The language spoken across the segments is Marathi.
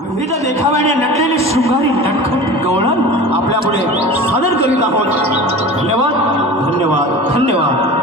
विविध देखाव्याने नटलेली शृंगारी नटखट गवळण आपल्यापुढे सादर करीत आहोत। धन्यवाद धन्यवाद धन्यवाद।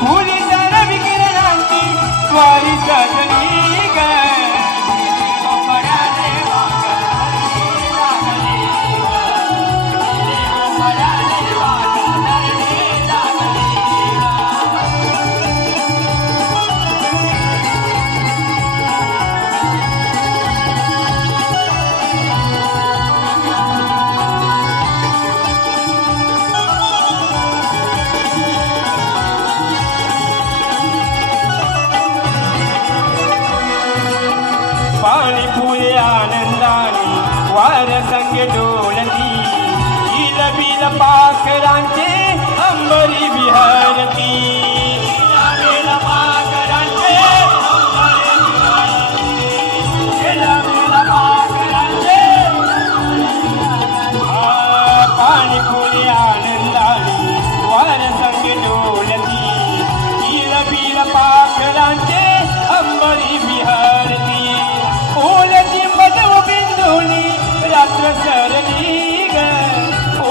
फुली तर विकिरणांची स्वारी सजली ग पाणी फुले आनंदाने वार संग डोलती इल बिल पाखरांचे अंबरी विहरती पाणी फुले आनंदाने वार संग डोलती इल बिल पाखरांचे अंबरी विहरती ओलची बदव बिंदुनी रात्र सरली ग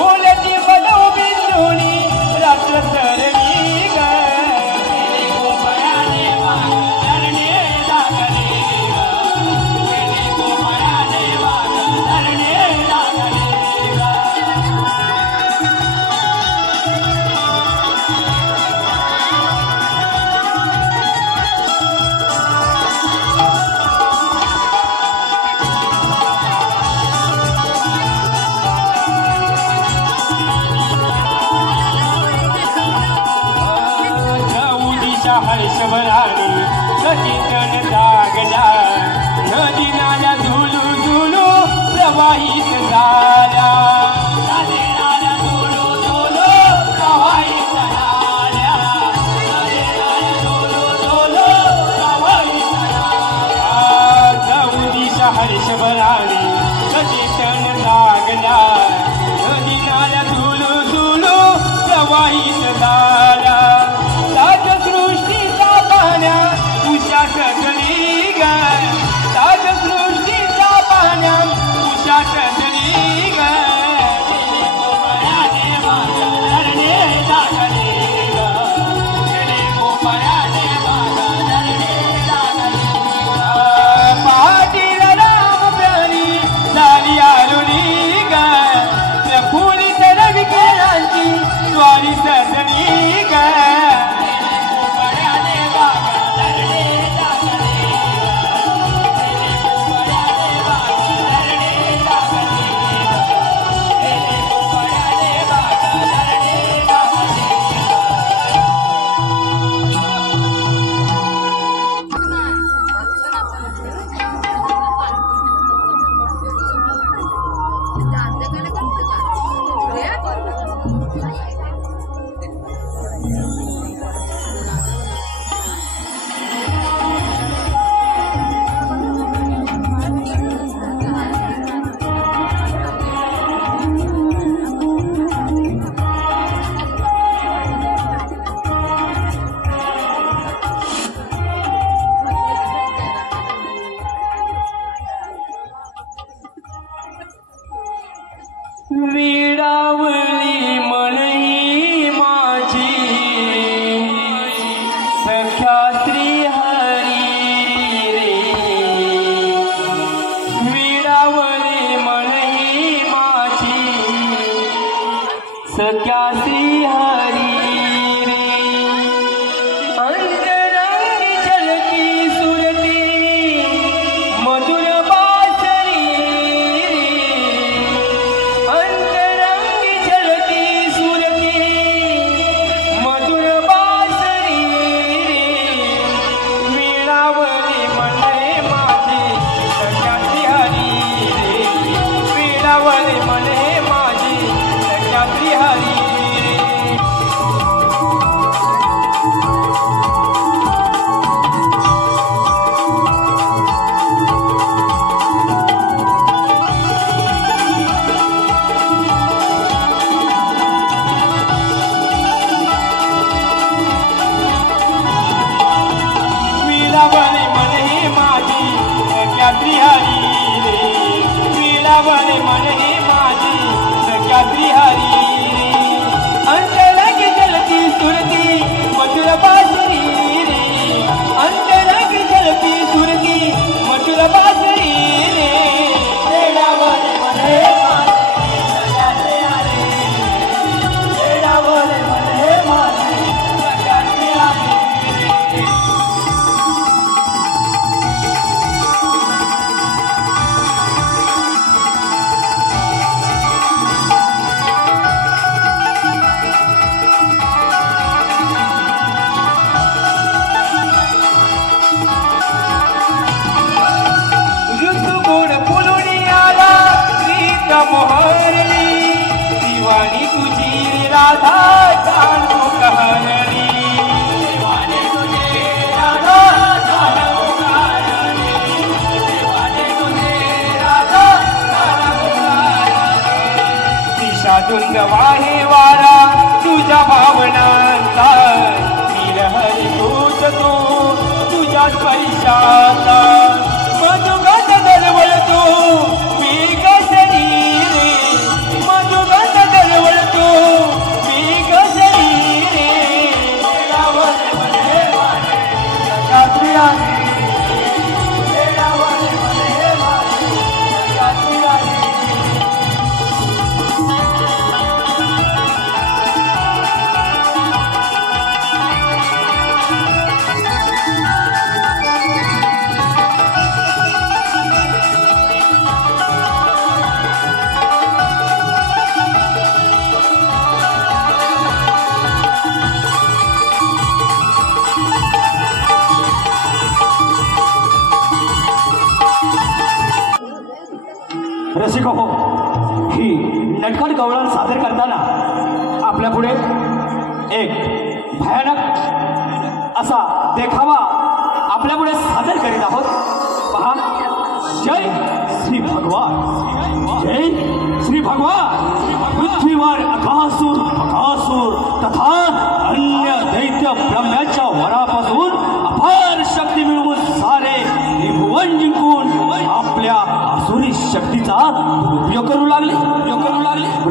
ओलची बदव बिंदुनी रात्र सरली ग हर्षभराने सचितन जागल्या नदी नाल्या झुलू झुलू प्रवाहित झाल्या नदी नाल्या झुलू झुलू प्रवाहित झाल्या नदी नाल्या झुलू झुलू प्रवाहित झाल्या जाऊ दिशा हर्षभराने सचितन जागल्या नदी नाल्या झुलू झुलू प्रवाहित झाल्या सृष्टीचा पाण्या उषा सजली ग सृष्टीचा पाण्या उषा सजली ग पाटील राम प्यारी आणि तुझी राधा जाणू कहाणी देवाने तुझे राधा जाणू कहाणी देवाने तुझे राधा जाणू कहाणी दिशातून वाहे वारा तुझ्या भावनांचा विरहरी तूच तू तुझ्याच पैशाचा मधुगंध दरवळतो मी कसली रे मधुगंध दरवळतो मी कसली रे रसिक हो, ही नटखट गवळण सादर करताना आपल्या पुढे एक भयानक असा देखावा आपल्या पुढे सादर करीत आहोत. पहा, जय श्री भगवान, जय श्री भगवान. पृथ्वीवर अकासूर बकासूर तथा अन्य दैत्य ब्रह्म्याच्या वरापासून अपार शक्ती मिळवून सारे त्रिभुवन जिंकून आपल्या आसुरी शक्तीचा उपयोग करू लागले.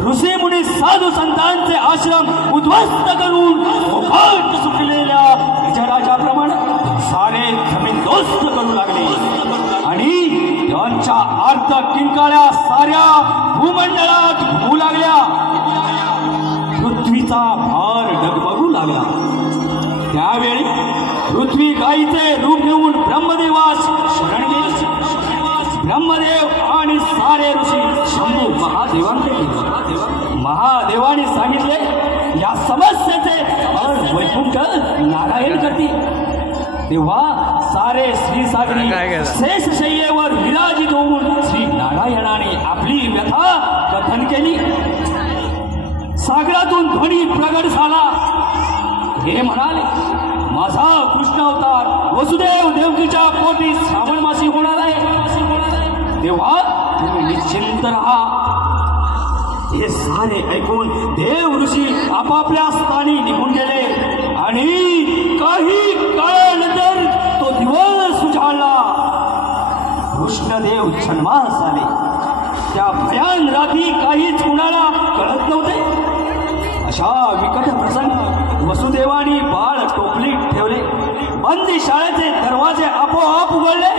ऋषी मुनी साधू संतांचे आश्रम उद्ध्वस्त करून मोकाट सुटलेल्या गजराजाप्रमाणे सारे जमीनदोस्त करू लागले आणि त्यांच्या अर्ध किंकाळ्या साऱ्या भूमंडळात घुमू लागल्या. पृथ्वीचा भार डगमगू लागला. त्यावेळी पृथ्वी गायीचे रूप घेऊन ब्रह्मदेवास शरण गेले. ब्रह्मदेव आणि सारे ऋषी शंभू महादेवाने सांगितले, या समस्येचे वैकुंठ नारायण करतील. तेव्हा सारे श्रीसागरी शेषशय्येवर विराजित होऊन श्री नारायणाने आपली व्यथा कथन केली. सागरातून ध्वनी प्रगट झाला. हे म्हणाले, माझा कृष्ण अवतार वसुदेव देवकीच्या पोटी श्रावण मासी होणार आहे. तेव्हा तुम्ही निश्चिंत राहा. हे सारे ऐकून देव ऋषी आपापल्या स्थानी निघून गेले आणि काही काळानंतर तो दिवस उजाडला. कृष्णदेव जन्मास आले. त्या भयान रात्री काहीच कुणाला कळत नव्हते. अशा विकट प्रसंग वसुदेवानी बाळ टोपलीत ठेवले. बंदी शाळेचे दरवाजे आपोआप उघडले.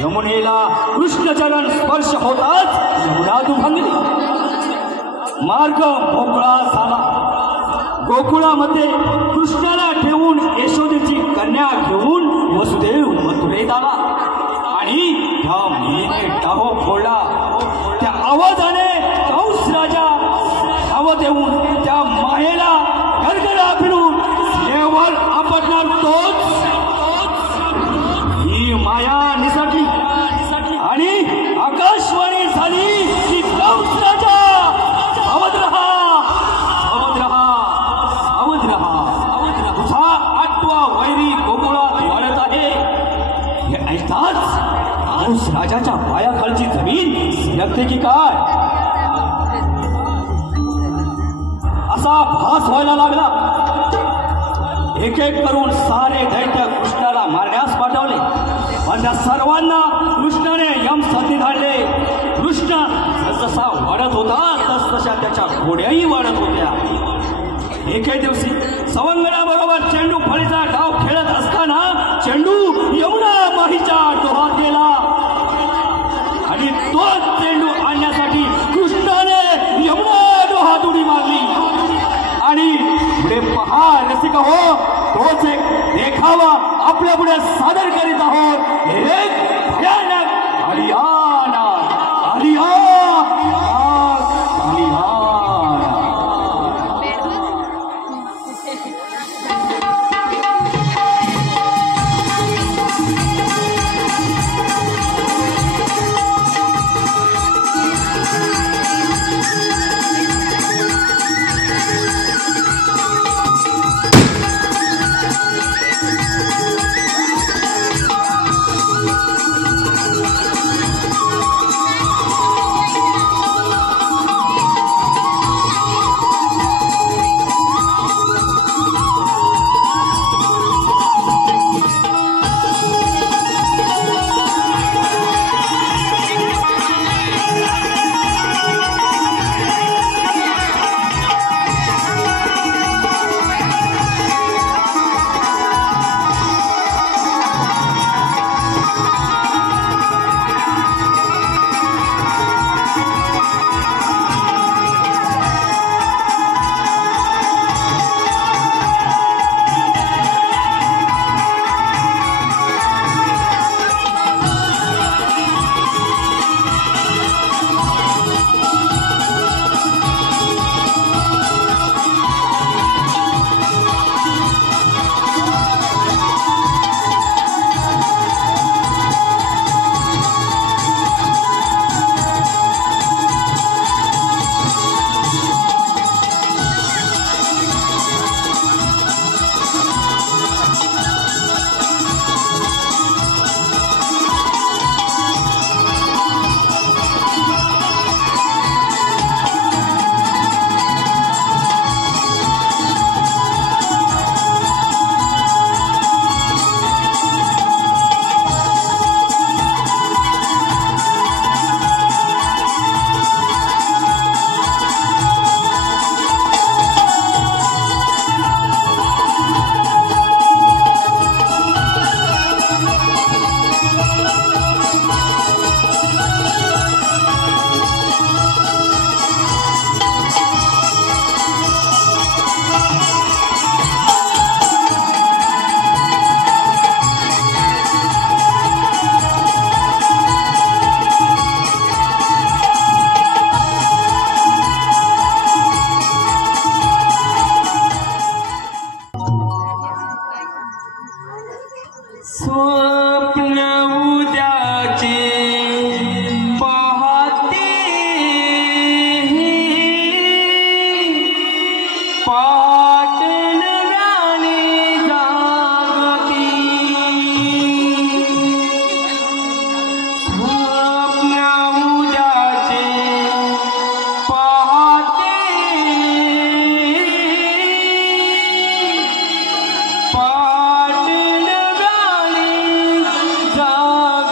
यमुनेला कृष्णचरण स्पर्श होताच यमुना दुभंगली. मार्ग मोकळा झाला. गोकुळामध्ये कृष्णाला ठेवून यशोदेची कन्या घेऊन वसुदेव मथुरेत आला आणि त्या मुलीने टाहो फोडला. त्या आवाजाने कंस राजा धावत येऊन त्या मायेला गरगरा फिरून देवर आपटणार. तोच ही माया निसटली आणि आकाशवाणी झाली की कंस राजा अवध रहा, अवध रहा, अवध रहा. तुझा आठवा वैरी गोकुळात वाढत आहे. हे ऐकताच कंस राजाच्या पायाखालची जमीन सिरकते की काय असा भास व्हायला लागला. एक एक करून सारे दैत्य कृष्णाला मारण्यास पाठवले. पण त्या सर्वांना कृष्णाने यम संधी धाडले. कृष्ण जसा वाढत होता तसतशा त्याच्या घोड्याही वाढत होत्या. एके दिवशी सवंगडाबरोबर चेंडू फळीचा डाव खेळत असताना चेंडू यमुना माहीच्या डोहात गेला आणि तोच चेंडू आणण्यासाठी कृष्णाने यमुना डोहात उडी मारली. आणि पुढे पहा रसिक हो, तोच एक देखावा आपल्या पुढे सादर करीत आहोत. एक भयानक आलियाना पाटणराणी जागती स्वप्न उद्याचे पाहते पाटणराणी जागती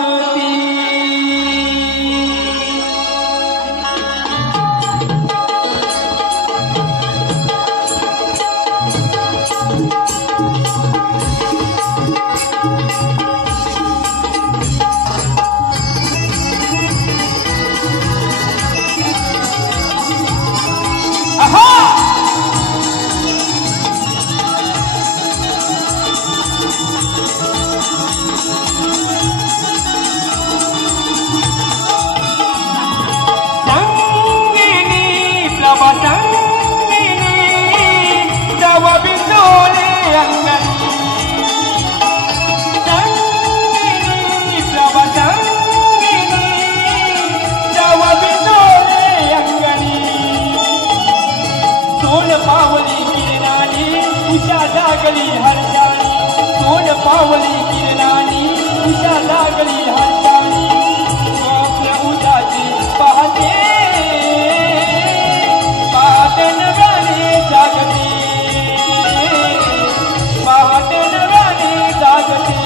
पावली किरणानी उषा जागली हर्षानी सोन पावली किरणानी उषा जागली हर्षानी स्वप्न उद्याची पाहते पाटणराणी जागती पाटणराणी जागती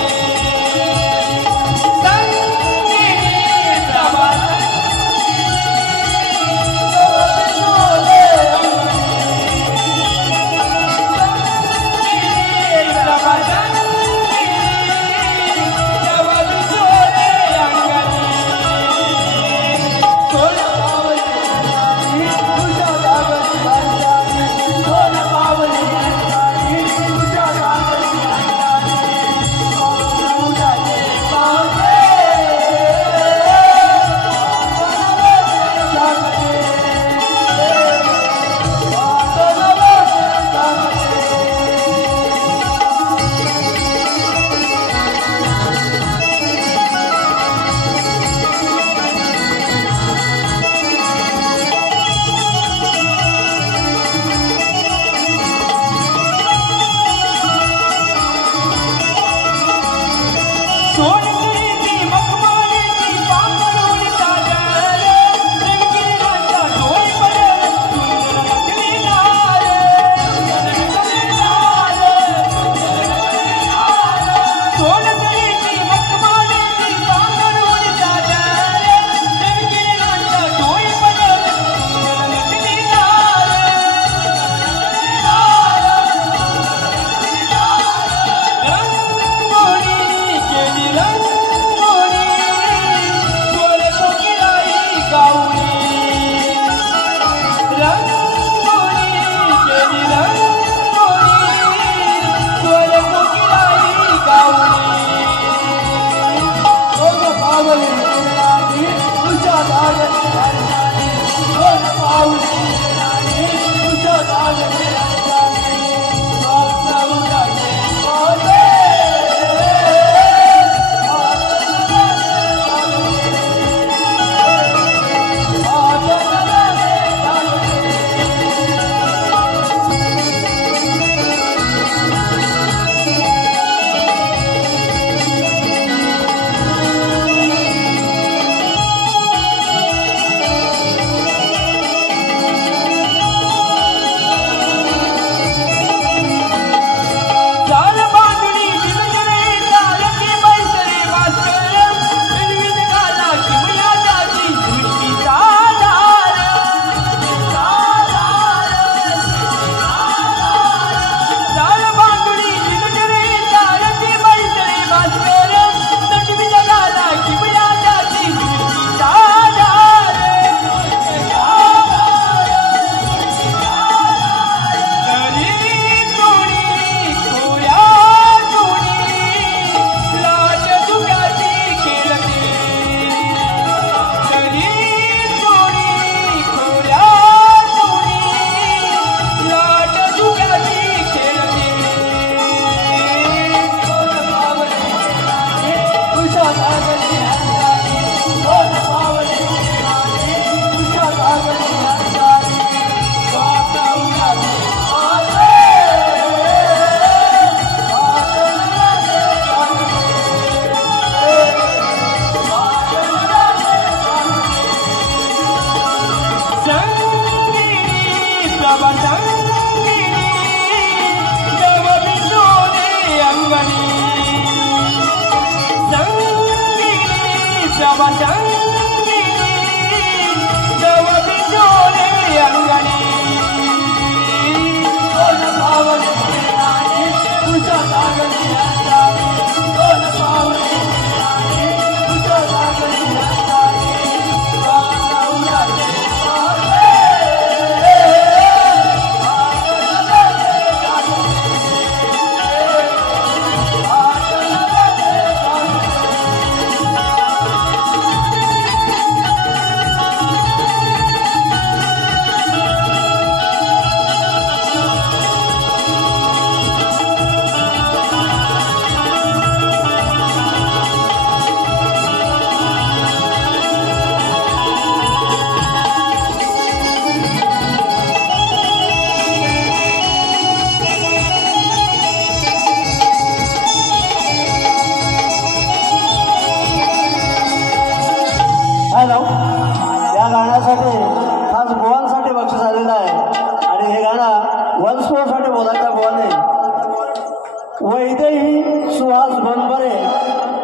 वैदेही सुहास गोंदबरे,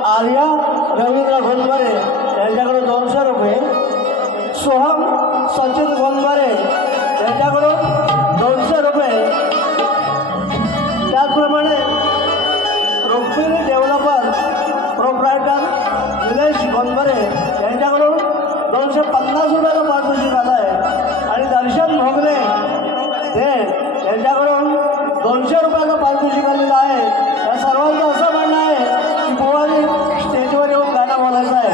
आर्या रवींद्र गोंदबरे यांच्याकडून 200 रुपये, सोहम सचिन गोंदबरे यांच्याकडून 200 रुपये, त्याचप्रमाणे रुक्मिणी डेव्हलपर प्रोप्रायटर निलेश गोंदबरे यांच्याकडून 250 रुपयाचा पारितोषिक आला आहे आणि दर्शन भोगले हे यांच्याकडून 200 रुपयाचा पारितोषिक आलेला आहे. या सर्वांचं असं म्हणणं आहे की बुवानी स्टेजवर येऊन गाणं बोलायचं आहे.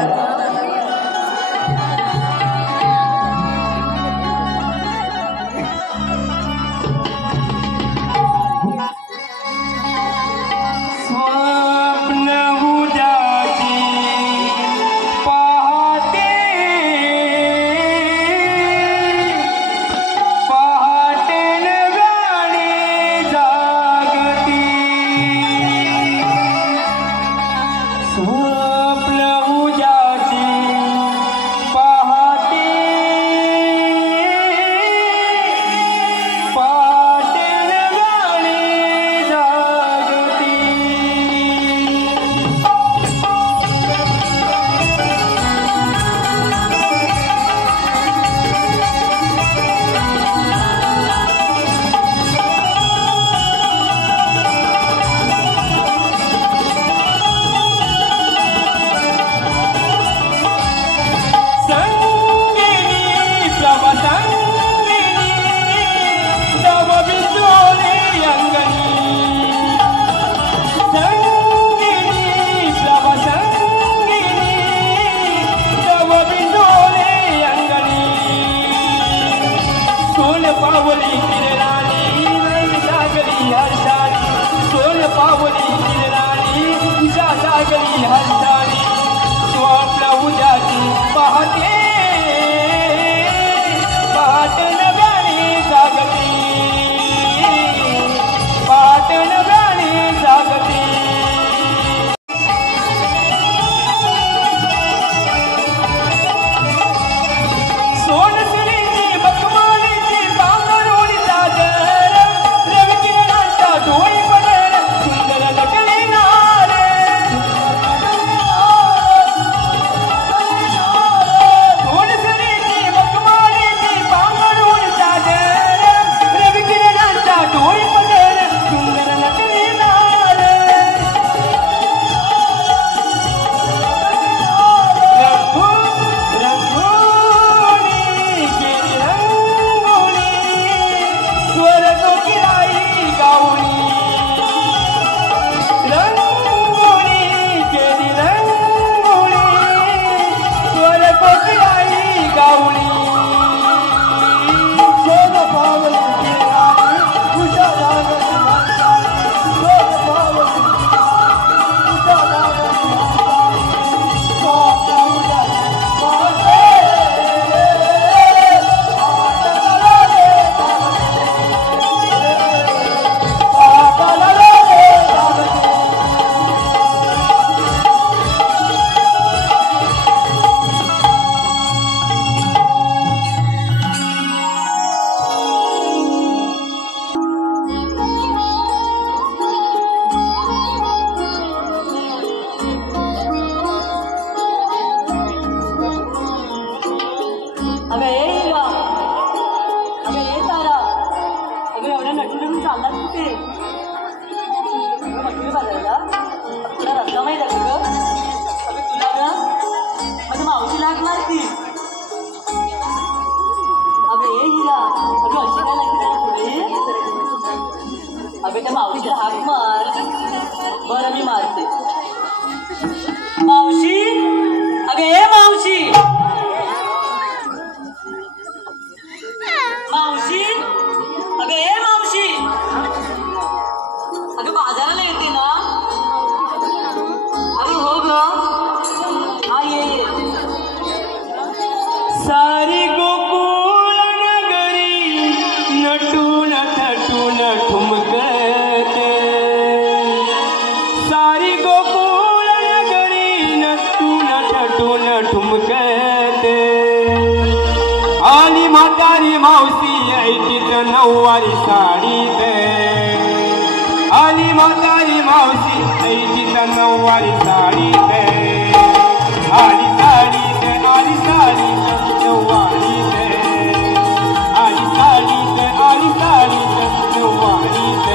म्हातारी मावशी ऐटीत नऊवारी साडी दे, आली म्हातारी मावशी ऐकीत नऊवारी साडीत आली साडीत आली साडीत नऊवारीत आली साडीत आली साडीत नऊवारीत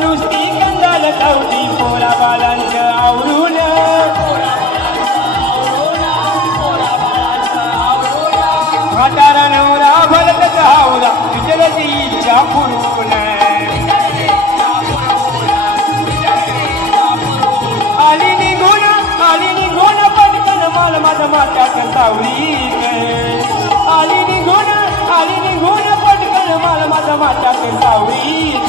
नुसती कंदाल तावडी पोरा बालांच आवरून म्हातारा नवरा भलत हावरा विचारती इच्छा पुरून आली निघून पटकन माल माझा मात्याच्या सावलीत आली निघून पटकन माल माझा मात्याच्या सावलीत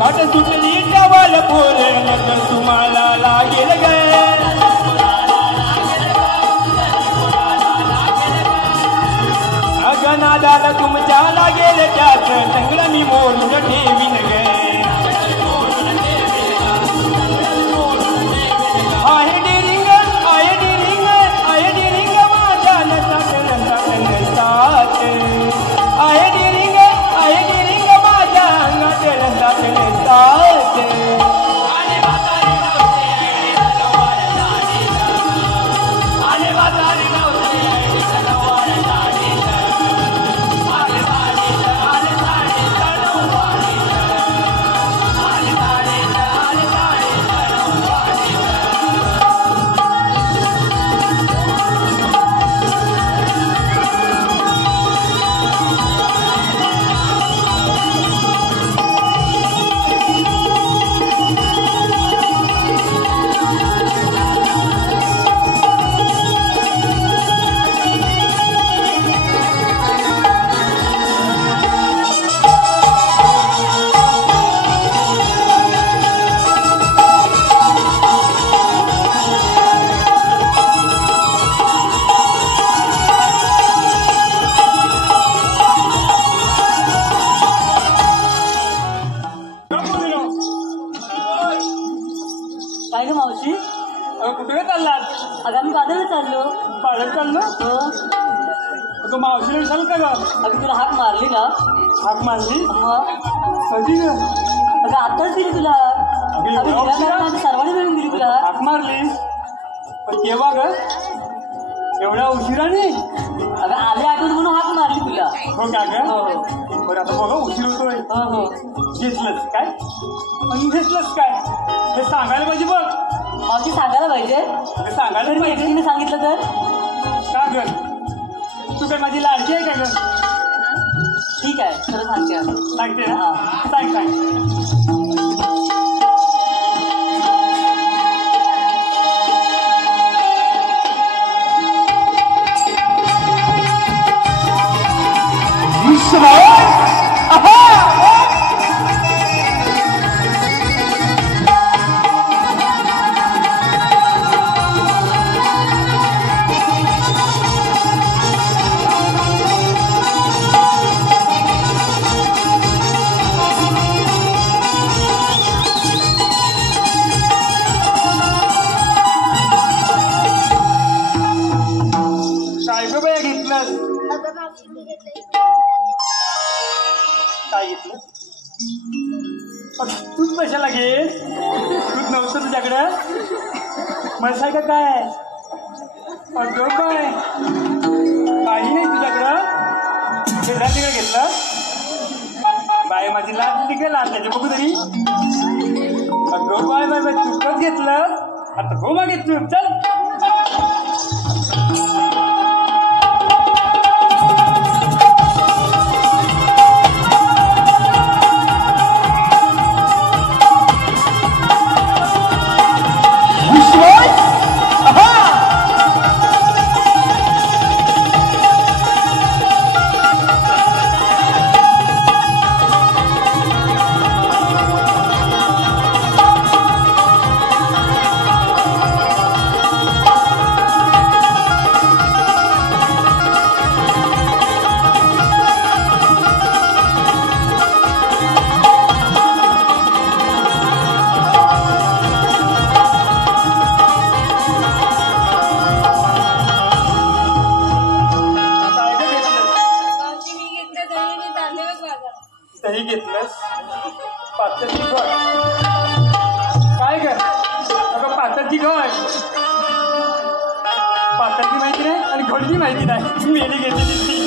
काट सुटली डबल पोरे नजर तुम्हाला लागेल गे अगनादाला तुमच्या लागेल त्याच सगळं मी मोडून ठेवीन गे आहे डिरिंग माझ्या नसात आहे डिरिंग माझ्या अंगात काय ग मावशी कुठे चाललात अगं आम्ही बाजारात चाललो बाहेर चाललो हो मावशीला विचारलं का ग अगं तुला हाक मारली ना हाक मारली मग कधी ग अगं आताच दिली तुला अगं सर्वांनी मिळून दिली तुला हाक मारली पण केव्हा ग एवढ्या उशिराने अगं आले आठवण म्हणून हाक मारली तुला हो का ग हो बरं आता बघा उशीर होतोय हो हो घेतलंच काय पण घेतलंच काय हे सांगायला पाहिजे बघ मावशी सांगायला पाहिजे हे सांगायला तरी पाहिजे मैत्रिणीने सांगितलं तर का ग तू काय माझी लाडकी आहे का ग ठीक आहे खरं सांगते आता. सांगते ना सांग काय घेतलं दूध कशाला घे दूध नव्हतं तुझ्याकडं मसाय का काय अगं काय काही नाही तुझ्याकडं शेजार तिकडे घेतलं बाय माझी लाट तिकडे लाट त्याच्या बघू तरी अगं बाय बाय बाय चुकच घेतलं आता हो मागे चूक चल दही घेतलंस पातळची गळ काय ग अगं पातळची गळ पातळची माहिती नाही आणि घडची माहिती नाही मेली घेतली ती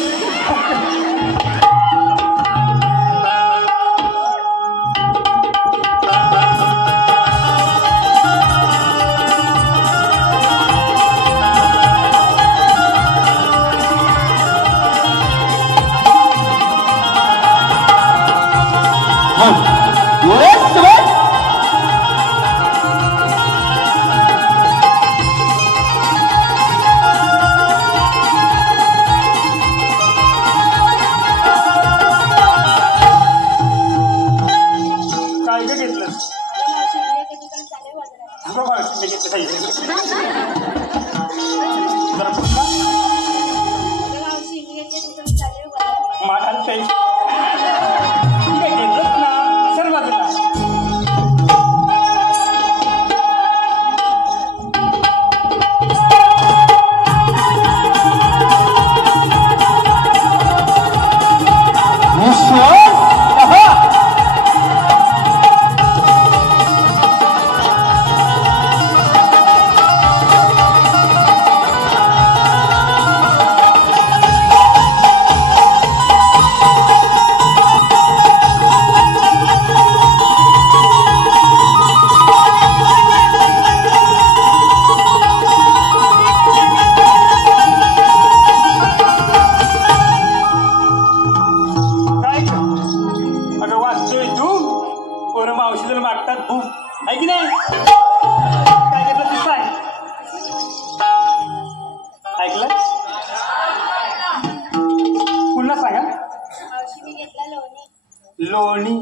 लोणी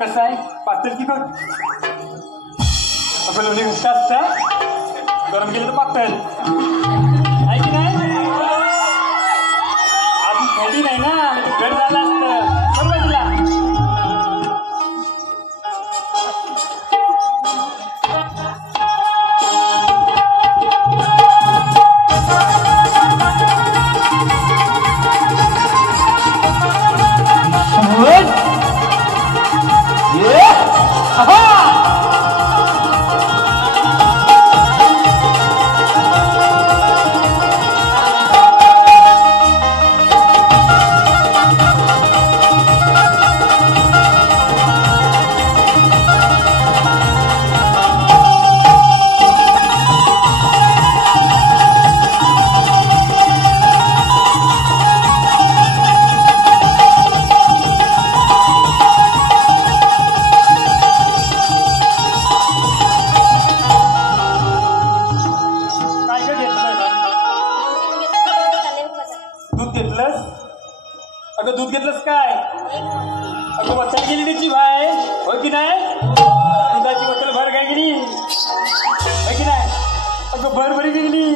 कसं आहे पातळ तिखट आपण लोणी घट्ट असतं गरम केलं तर पातळ आहे की नाही आधी थंडी नाही ना घट झालं असतं बरोबर तुला दूध घेतलंस काय अगं बचत गेली त्याची भाय हो की नाही दुधाची बॉटल भर काय गेली हो की नाही अगं भर भरी गेली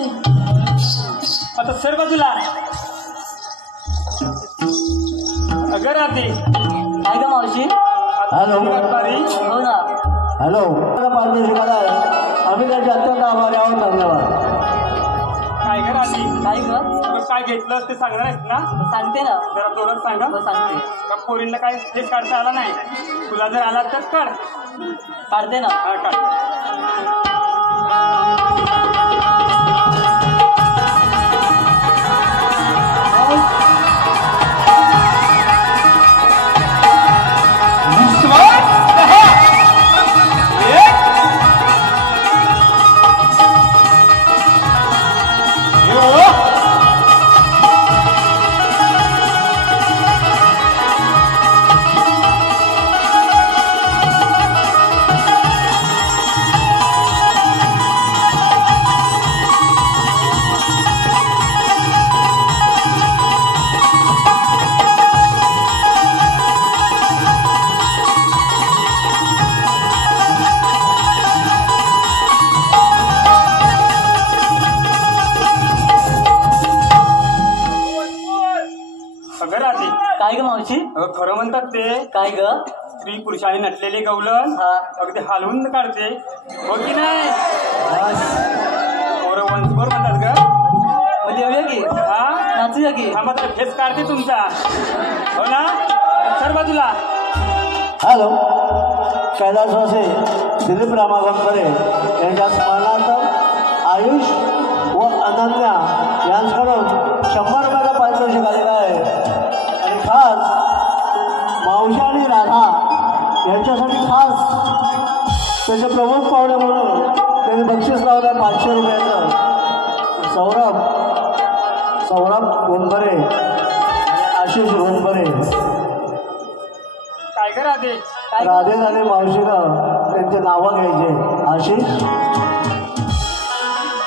आता सर बाजूला अगं राहते काय का मावशी हॅलो हो ना हॅलो पारदर्शकाला आम्ही त्याचे अत्यंत आभारी आहोत धन्यवाद काय का राहते काय ग काय घेतलं ते सांगणार आहेस ना सांगते ना जरा जोरात सांगा सांगते का पोरींना काय हे काढता आला नाही तुला जर आला तर काढ काढते ना हा काढ काय ग मावशी अगं खरं म्हणतात ते काय ग स्त्री पुरुषाने नटलेले गवलन हा. अगदी हलवून काढते हो की नाही बस. पोरं वंशभर म्हणतात ग मग येऊया की हा नाचूया की हा मात्र फेस काढते तुमचा हो ना सर बाजूला हॅलो कैलासवासी दिलीप रामा गणपरे यांच्या स्मरणार्थ आयुष व अनन्या यांच्याकडून 100 रुपयाचं पारितोषिक आलेलं आहे आणि खास मावशी आणि राधा यांच्यासाठी खास त्याचे प्रमुख पाहुणे म्हणून त्यांनी बक्षीस लावलं आहे 500 रुपयाचं सौरभ गोंधरे आणि आशिष गोंधरे काय करा ते राधे आणि मावशीनं त्यांचे नावं घ्यायचे आशिष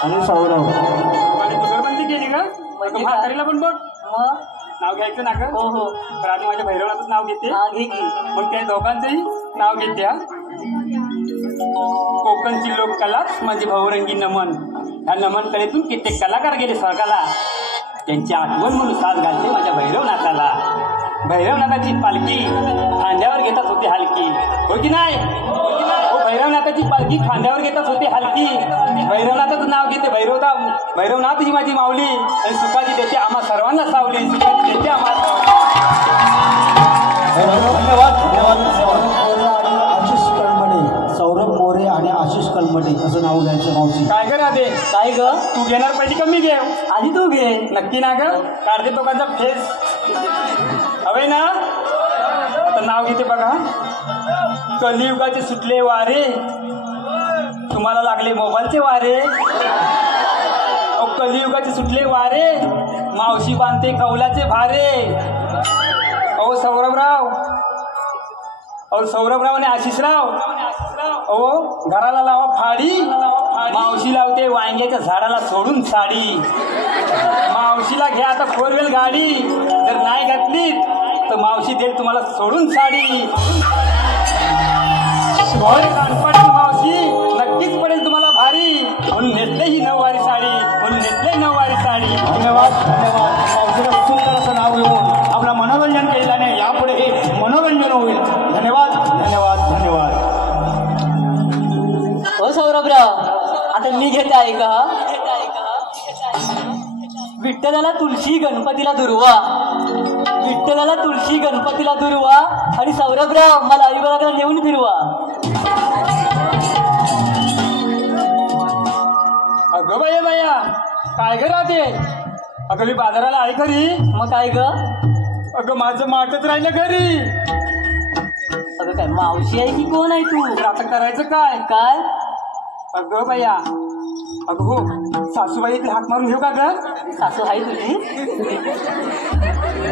आणि सौरभ आणि जुगरबंदी केली ग म्हातारीला पण बघ मग नाव घ्यायचं ना ग हो हो तर आधी माझ्या भैरवनाथच नाव घेते हा घे की मग त्या दोघांचंही नाव घेते हा कोकणची लोककलाच माझे भाऊरंगी नमन या नमन कलेतून कित्येक कलाकार गेले स्वर्गाला त्यांची आठवण म्हणून साथ घालते माझ्या भैरवनाथाला भैरवनाथाची पालखी खांद्यावर घेतात होती हलकी हो की नाही हो भैरवनाथाची पालखी खांद्यावर घेतात होती हलकी भैरवनाथाचं नाव घेते भैरवनाथ ही माझी माऊली आणि सुखाची देते आम्हा सर्वांना सावली सुखाची देते आम्हाला धन्यवाद आशिष कलमडे सौरभ मोरे आणि आशिष कलमडे असं नाव घ्यायचं मावशी काय करा ते काय ग तू घेणार पैसे कमी घे आधी तू घे नक्की ना ग काढते दोघांचा फेस हवे ना आता नाव घेते बघा कलियुगाचे सुटले वारे तुम्हाला लागले मोबाईलचे वारे अहो कलियुगाचे सुटले वारे मावशी बांधते कौलाचे भारे अहो सौरभराव आणि आशिषराव अहो घराला लावा फाडी मावशी लावते वांग्याच्या झाडाला सोडून साडी मावशीला घ्या आता 4 व्हील गाडी जर नाही घातली तर मावशी देईल तुम्हाला सोडून साडी कानपाडी मावशी नक्कीच पडेल तुम्हाला भारी म्हणून नेसले ही 9वारी साडी म्हणून नेसले 9वारी साडी धन्यवाद मावशीला सुंदर असं नाव घेऊन आपलं मनोरंजन केल्याने यापुढे हे मनोरंजन होईल धन्यवाद धन्यवाद धन्यवाद हो सौरभराव आता मी घेते आहे का विठ्ठलाला तुळशी गणपतीला दुर्वा विठ्ठलाला तुळशी गणपतीला दुर्वा आणि सौरभराव मला आईबाबाला नेऊन फिरवा अगं बाया काय ग राहते अगं मी बाजाराला आहे खरी मग काय ग अगं माझं माटच राहिलं घरी अगं काय मावशी आहे की कोण आहे तू तर आता करायचं काय काय अगं बाया अगं हो सासूबाई इथे हाक मारून घेऊ का ग सासू आहे तुझी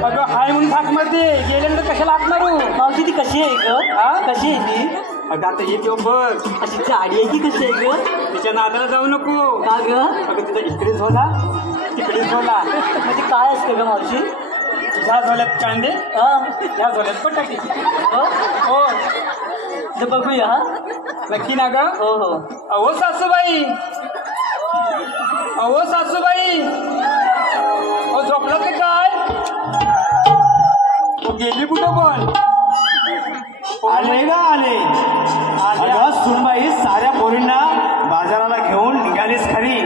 अगं हाय म्हणून हाक मारते गेल्यानंतर कशाला हाक मारू मावशी ती कशी आहे ग हा? कशी आहे ती अगं आता येते बघ अशी जाडी आहे की कशी आहे ग तिच्या नादाला जाऊ नको का ग अगं तिचा इकडे झोला तिकडे झोला म्हणजे काय असतं ग मावशी ह्या झोल्यात कांदे हा ह्या झोल्यात बटाटे हो हो तर बघूया हा नक्की ना ग हो हो अहो सासूबाई अहो झोपला का काय हो गेली कुठं पण आले का आले अगं सुनबाई साऱ्या पोरींना बाजाराला घेऊन निघालीस खरी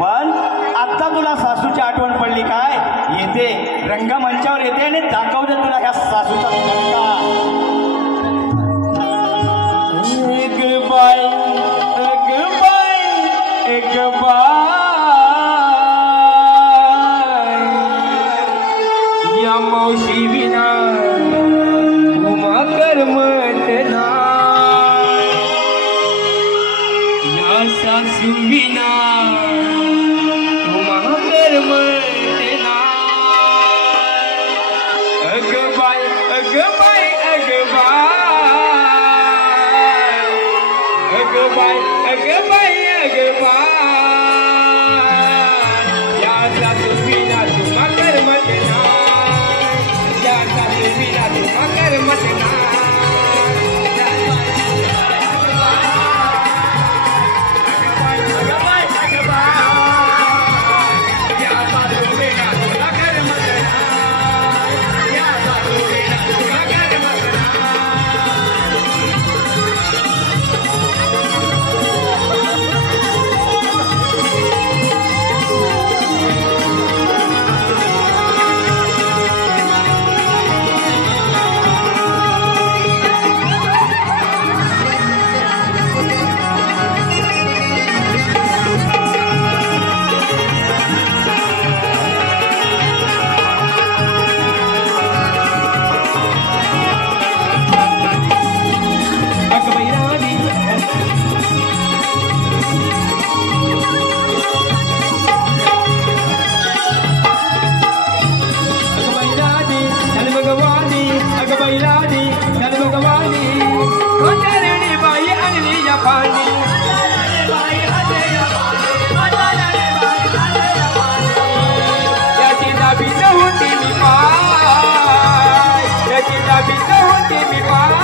पण आता तुला सासूची आठवण पडली काय येते रंगमंचावर येते आणि दाखवते तुला ह्या सासूचा तडका एक बाई या मावशी विना उमा करमत नाही या सासू विना उमा करमत नाही अग बाई अग बाई अग बाई अग बाई अग बाई या सासू विना उमा करमत नाही या सासू विना उमा करमत नाही या सासू विना उमा करमत नाही या सासू पाणी याची दाबी होती मी पाय याची दाबी होती मी पाय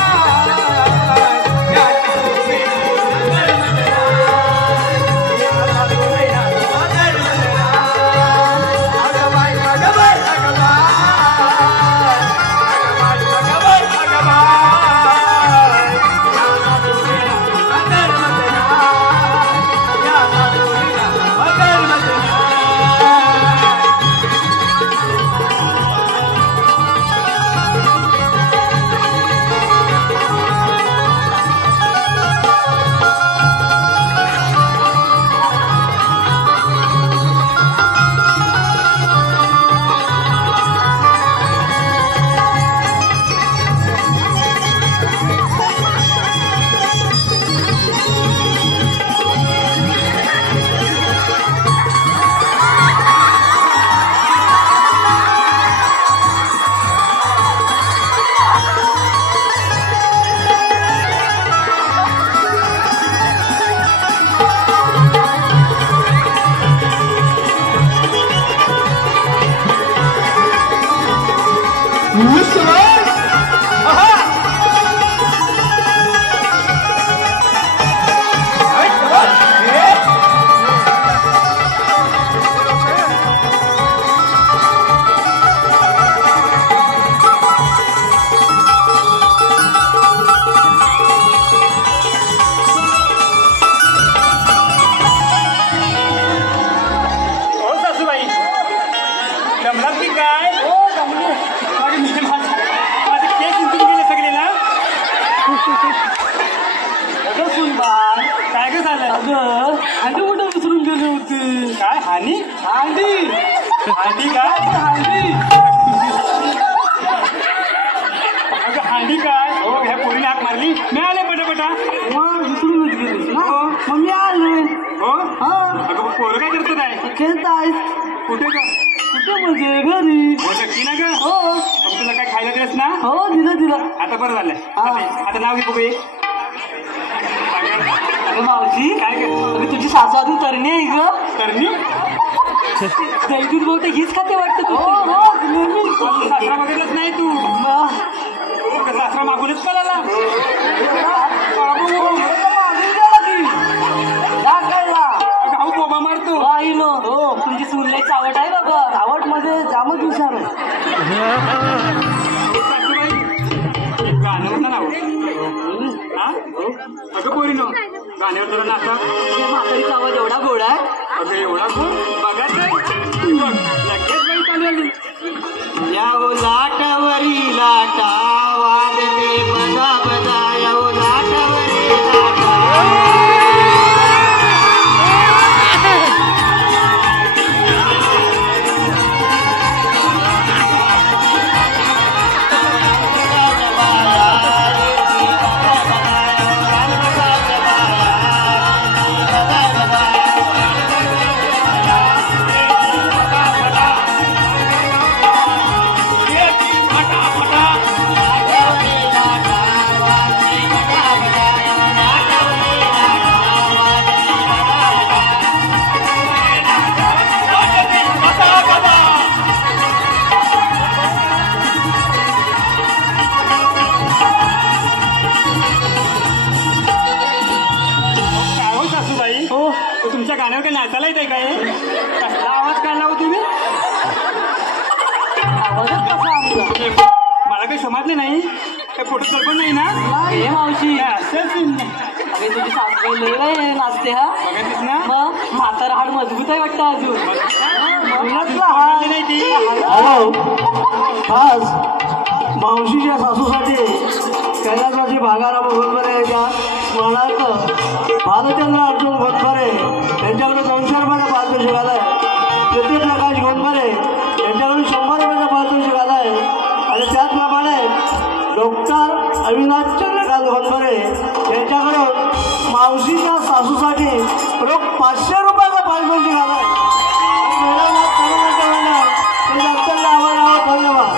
हानी हांडी हांडी काय हांडी अगं हांडी काय हो ह्या पोरीने हाक मारली मी आले पटापटा विसरूनच गेली मग मी आले हो हा अगं पोरं काय करतात आहे खेळताय कुठे का कुठे म्हणजे घरी हो नक्की ना ग हो मग तुला काय खायला दिलंस ना हो दिलं आता बरं झालंय हा. आता नाव घे बघू एक अगं मावशी काय कर अगं तुझी सासू अजून तरणी आहे ग तरणी दैदूत बहुतेक हीच खाते वाटतं तू सासरा बघितलंच नाही तू सासरा मागूनच पळाला भाऊ बोबा मारतो आई नो हो तुमची सून लई चावट आहे बाबा आवड मध्ये जामच विचार सासूबाई एक गाणं होतं नाव हा अगं पोरीनो गाण्यावर जरा नाचा म्हातारीचा आवाज एवढा गोड आहे अगं एवढा गोड बघायचं लगेच बाई चालू आली या लाटावरी लाटा वाजते बदा बदा या लाटावरी लाटा तुमच्या गाण्यावर काय नाचायला येते काय कसला आवाज काढला हो तुम्ही आवाजच कसा आमचा मला काही समजले नाही काय फोटो तर पण नाही ना हे मावशी काय असंच अगे तुझी सासूबाई लई बाई नाचते हा बघायचीस ना मग म्हातारा हाड मजबूत आहे वाटतं अजून समजली नाही ती हॅलो खास मावशीच्या सासूसाठी कैलासवासी भागाराम गोंदरे यांच्या स्मरणार्थ भालचंद्र अर्जुन गोंदरे यांच्याकडे 200 रुपयाचा पारितोषिक आलं आहे. ज्योती प्रकाश गोंदरे यांच्याकडून 100 रुपयाचा पारितोषिक आलं आहे. आणि त्याचप्रमाणे डॉक्टर अविनाश चंद्रकांत गोंदरे यांच्याकडून मावशीच्या सासूसाठी रोख 500 रुपयाचा पारितोषिक आलं आहे. अत्यंत आभार धन्यवाद.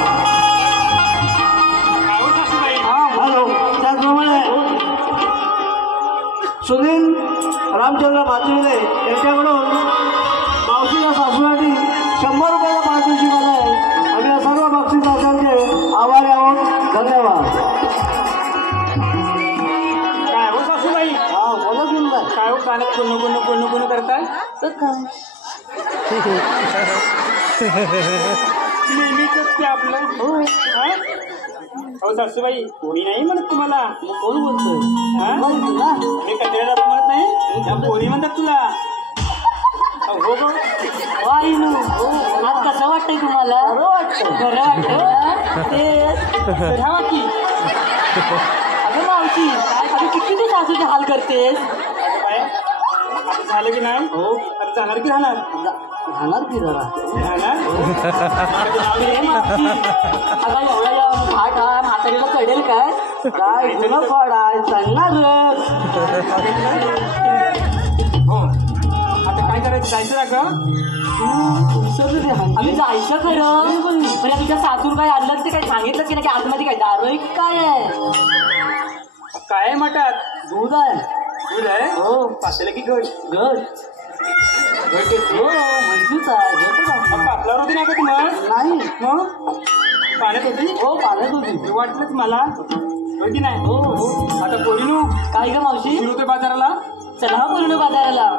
हॅलो त्याचप्रमाणे सुनील सुनील रामचंद्र मातुले यांच्याकडून मावशीच्या सासूसाठी 100 रुपयाचा पारितोषिक आलं आहे. आम्ही या सर्व बक्षिसांचे आभारी आहोत. धन्यवाद. काय हो सासूबाई, हा बोला की नाही. काय हो कानात कोण करताय? तर काय नेहमीच ते आपलं. हो हा? हो सासूबाई, कोणी नाही म्हणत तुम्हाला. कोण बोलतोय? हा? माहिती ना. मी कचऱ्याला म्हणत नाही, त्या पोरी म्हणतात तुला. हो गो. वाईनू आज कसं वाटतंय तुम्हाला? बरं वाटतं. बरं वाटतं ते राहा की. अगं मावशी अगं किती तू सासूचे हाल करतेस. काय आता झालं की नाही? हो आता जाणार की राहणार? राहणार की जरा. राहणार? अरे मावशी अगं एवढा भाट हा म्हातारीला कळेल काय? काय गुन्हा पाडाय चालणार. हो. आता काय करायचं? जायचं ना का? आम्ही जायचं खरं पण या तुझ्या सासून काय आणलं ते काय सांगितलं की नाही की आतमध्ये काय दारू आहे की काय आहे? काय आहे मठात? दूध आहे. दूध आहे? हो पातेलं की घट? घर हो. म्हणतीच आहे. घेतच आहे. मग कापल्यावर होती नाही का तुम्हाला? नाही. मग पाण्यात होती? हो पाण्यात होती. हे वाटलंच मला. होती नाही? हो हो. आता पोरीनू काय ग मावशी? सुरू होते बाजाराला. चला हा पूर्ण बाजाराला.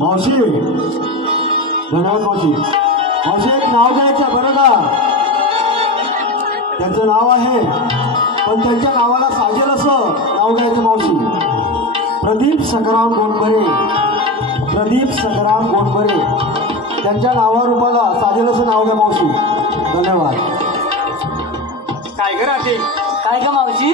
मावशी धन्यवाद मावशी. मावशी एक नाव घ्यायचं बरं का. त्यांचं नाव आहे पण त्यांच्या नावाला साजेल असं नाव घ्यायचं मावशी. प्रदीप सखाराम गोंडबरे. प्रदीप सखाराम गोंडबरे त्यांच्या नावारूपाला साजेल असं नाव घ्या मावशी. धन्यवाद. काय कर राहते? काय ग मावशी?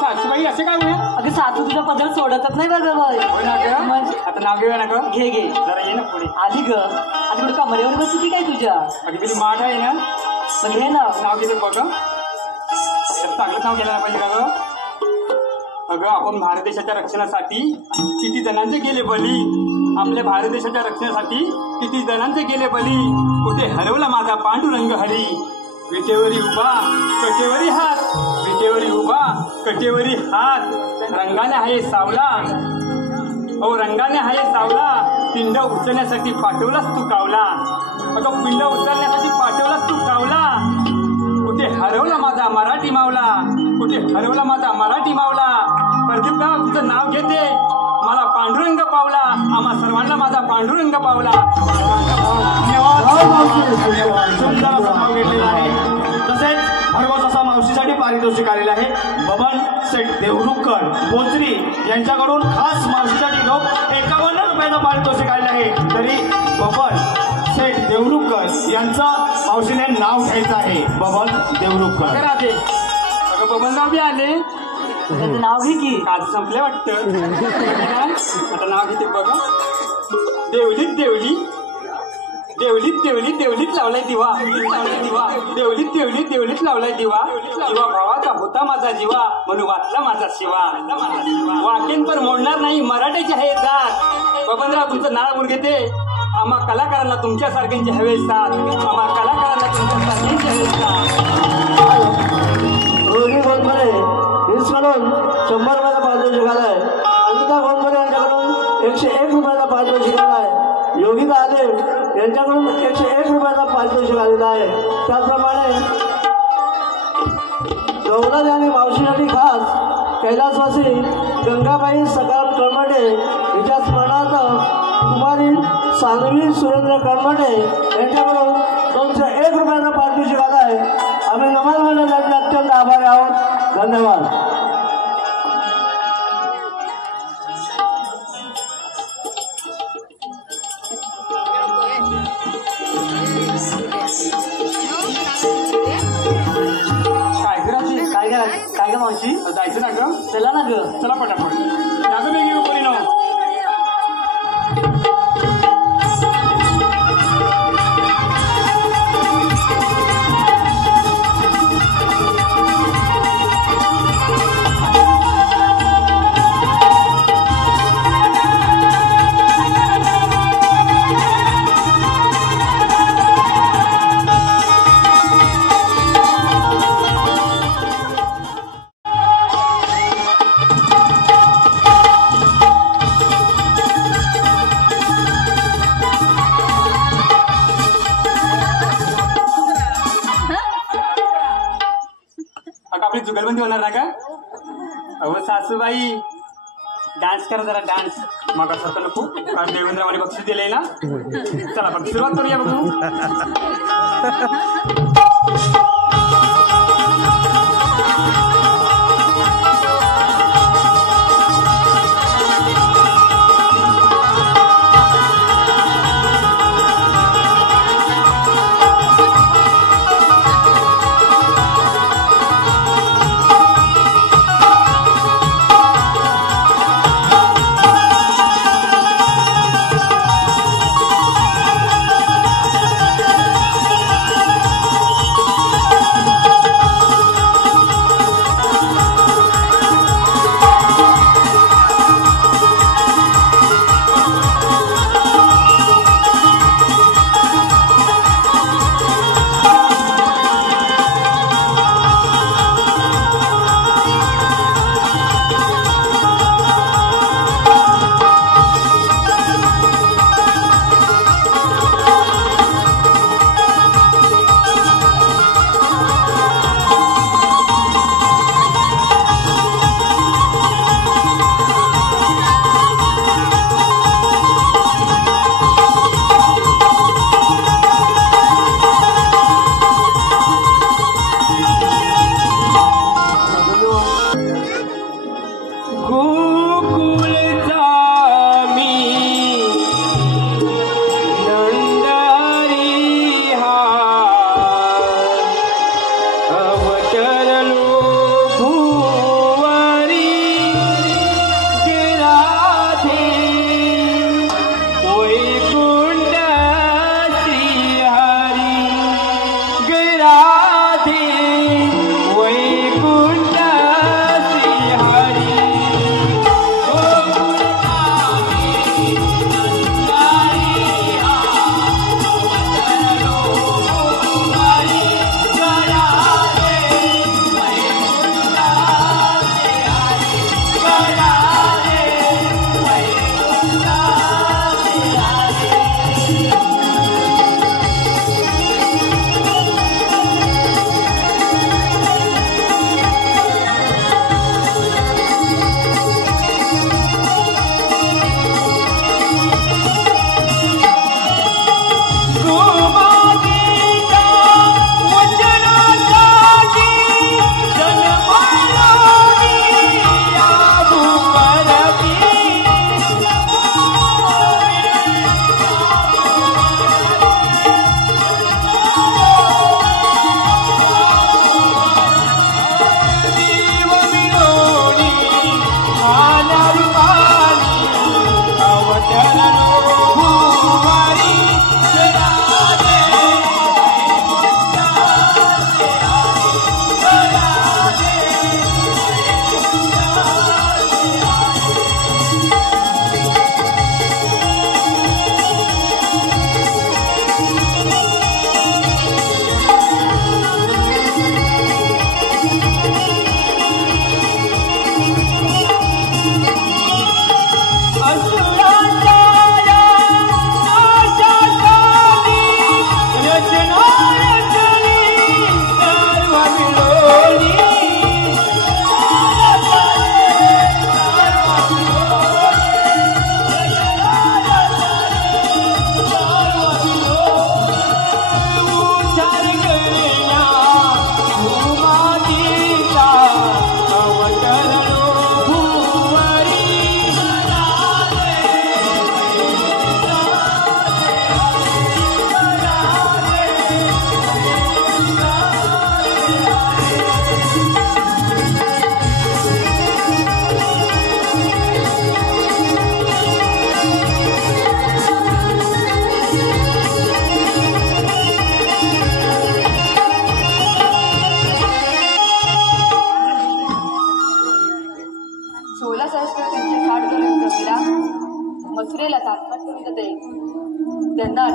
सासूबाई असे काय होईल? अगं सासू तुझा पदर सोडतच नाही बघ बाय. हो ना गं? मग? आता नाव घेऊया ना गं? घे घे जरा ये ना पुढे. आली ग. आता कुठं कमरेवर बसली काय तुझ्या? अगदी बिली माठ आहे ना. मग घे ना. नाव घेते बघ. तर चांगलं नाव घ्यायला पाहिजे का गं? अगं आपण भारत देशाच्या रक्षणासाठी किती जणांचे गेले बली. आपल्या भारत देशाच्या रक्षणासाठी किती जणांचे गेले बली. कुठे हरवला माझा पांडुरंग हरी. विटेवरी उभा कटेवरी हात. विटेवरी उभा कटेवरी हात. रंगाने आहे सावला. अहो रंगाने आहे सावला. पिंड उचलण्यासाठी पाठवलास तू कावला. अगं पिंड उचलण्यासाठी पाठवलास तू कावला. कुठे हरवला माझा मराठी मावला. कुठे हरवला माझा मराठी मावला. प्रदीपराव तुझं नाव घेते मला पांडुरंग पावला. आम्हा सर्वांना माझा पांडुरंग पावला. सुंदर असं नाव घेतलेलं आहे. तसेच भरघोस असा मावशीसाठी पारितोषिक आलेलं आहे. बबन सेठ देवरुखकर बोचरी यांच्याकडून खास मावशीसाठी 51 रुपयाचं पारितोषिक आलेलं आहे. तरी बबन सेठ देवरुखकर यांचं मावशीने नाव घ्यायचं आहे. बबन देवरुखकर. काय राहते? अगं बबनराव बी आले. त्याचं नाव घे की. काज संपले वाटतं. आता नाव घेते बघा. देवलीत देवली. देवलीत देवली देवलीत लावलाय दिवा. लावलाय दिवा. देवलीत देवली देवलीत लावलाय दिवा. दिवा भावाचा होता माझा जीवा. म्हणून वाचला माझा शिवा. वाकेन पर मोडणार नाही मराठ्याची आहे जात. बबनराव तुमचं नाव म्हणून घेते. आम्हा कलाकारांना तुमच्यासारख्यांची हवे साथ. आम्हा कलाकारांना तुमच्यासारख्यांची हवे साथ. रोहिणी गोंधळे हिल्सकडून 100 रुपयाचा पारितोषिक आलाय. अनिता गोंधळे यांच्याकडून 101 रुपयाचा पारितोषिक आलाय. योगिता आले यांच्याकडून 101 रुपयाचा पारितोषिक आलेला आहे. त्याचप्रमाणे गौराज आणि मावशीसाठी खास कैलासवासी गंगाबाई सकाराम कर्मटे हिच्या स्मरणार्थ कुमारी सानवी सुरेंद्र कर्मटे यांच्याकडून 201 रुपयाचा पारितोषिक आला आहे. आम्ही नमन मंडळाचे अत्यंत आभारी आहोत. धन्यवाद. No, काय ग मावशी जायचं ना ग चला ना ग चला पटापट या ग बेगी पोरी नो आपली जुगलबंदी होणार ना का अहो सासूबाई डान्स करा जरा डान्स मग सारखं नको कारण देवेंद्रवाणी बक्षीस दिलंय ना चला पण सुरुवात करूया बघू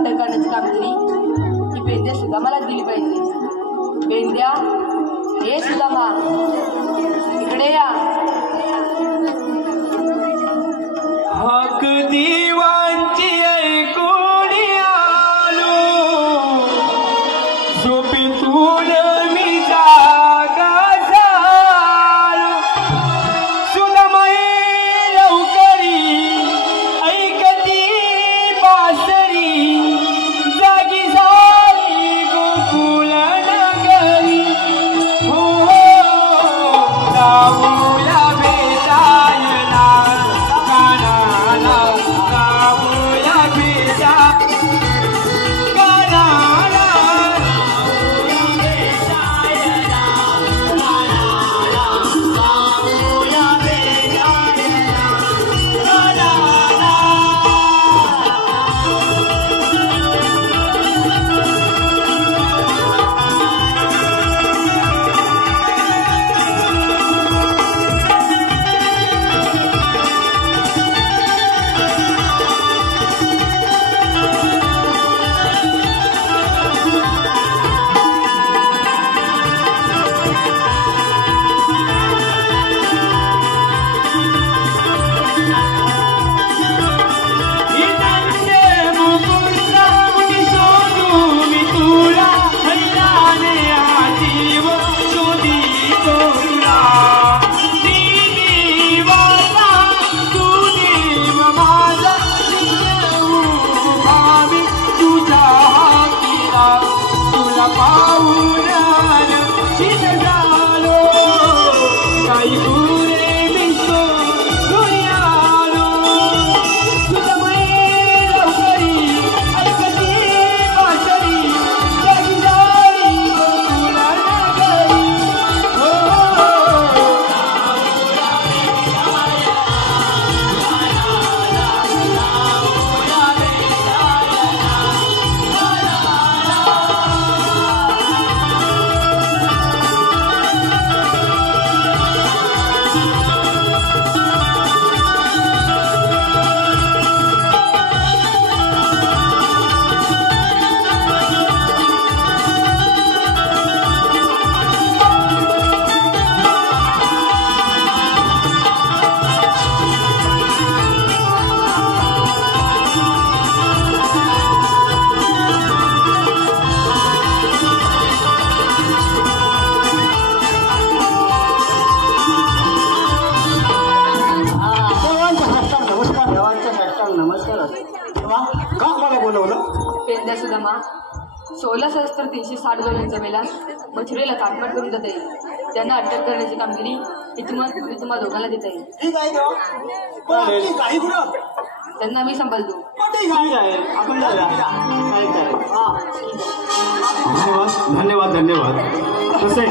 अटक करण्याची कामगिरी ही पेंद्या सुदामाला दिली पाहिजे. पेंद्या, हे सुदामा इकडे या. हक दिवांची ऐकून आलो, झोपेतून मी जागा झालो. सुदामाई लवकरी ऐकती बासरी, जागी झाली गोकुळ नगरी. हो जाऊया भेटायला कानाला, जाऊया भेटा कानाला, जाऊया भेटायला कानाला, जाऊया भेटायला कानाला. पेंद्या सुदामा 16,360 जणांच्या मेला मछुरेला काटमाट करून देता येईल. त्यांना अटक करण्याची कामगिरी ही तुम्हा दोघांना देता येईल. ठीक आहे देवा. पण आपली काही कुठं त्यांना मी सांभाळतो. ठीक आहे, आपण जाऊया. काय करायचं? हा. धन्यवाद धन्यवाद धन्यवाद. तसे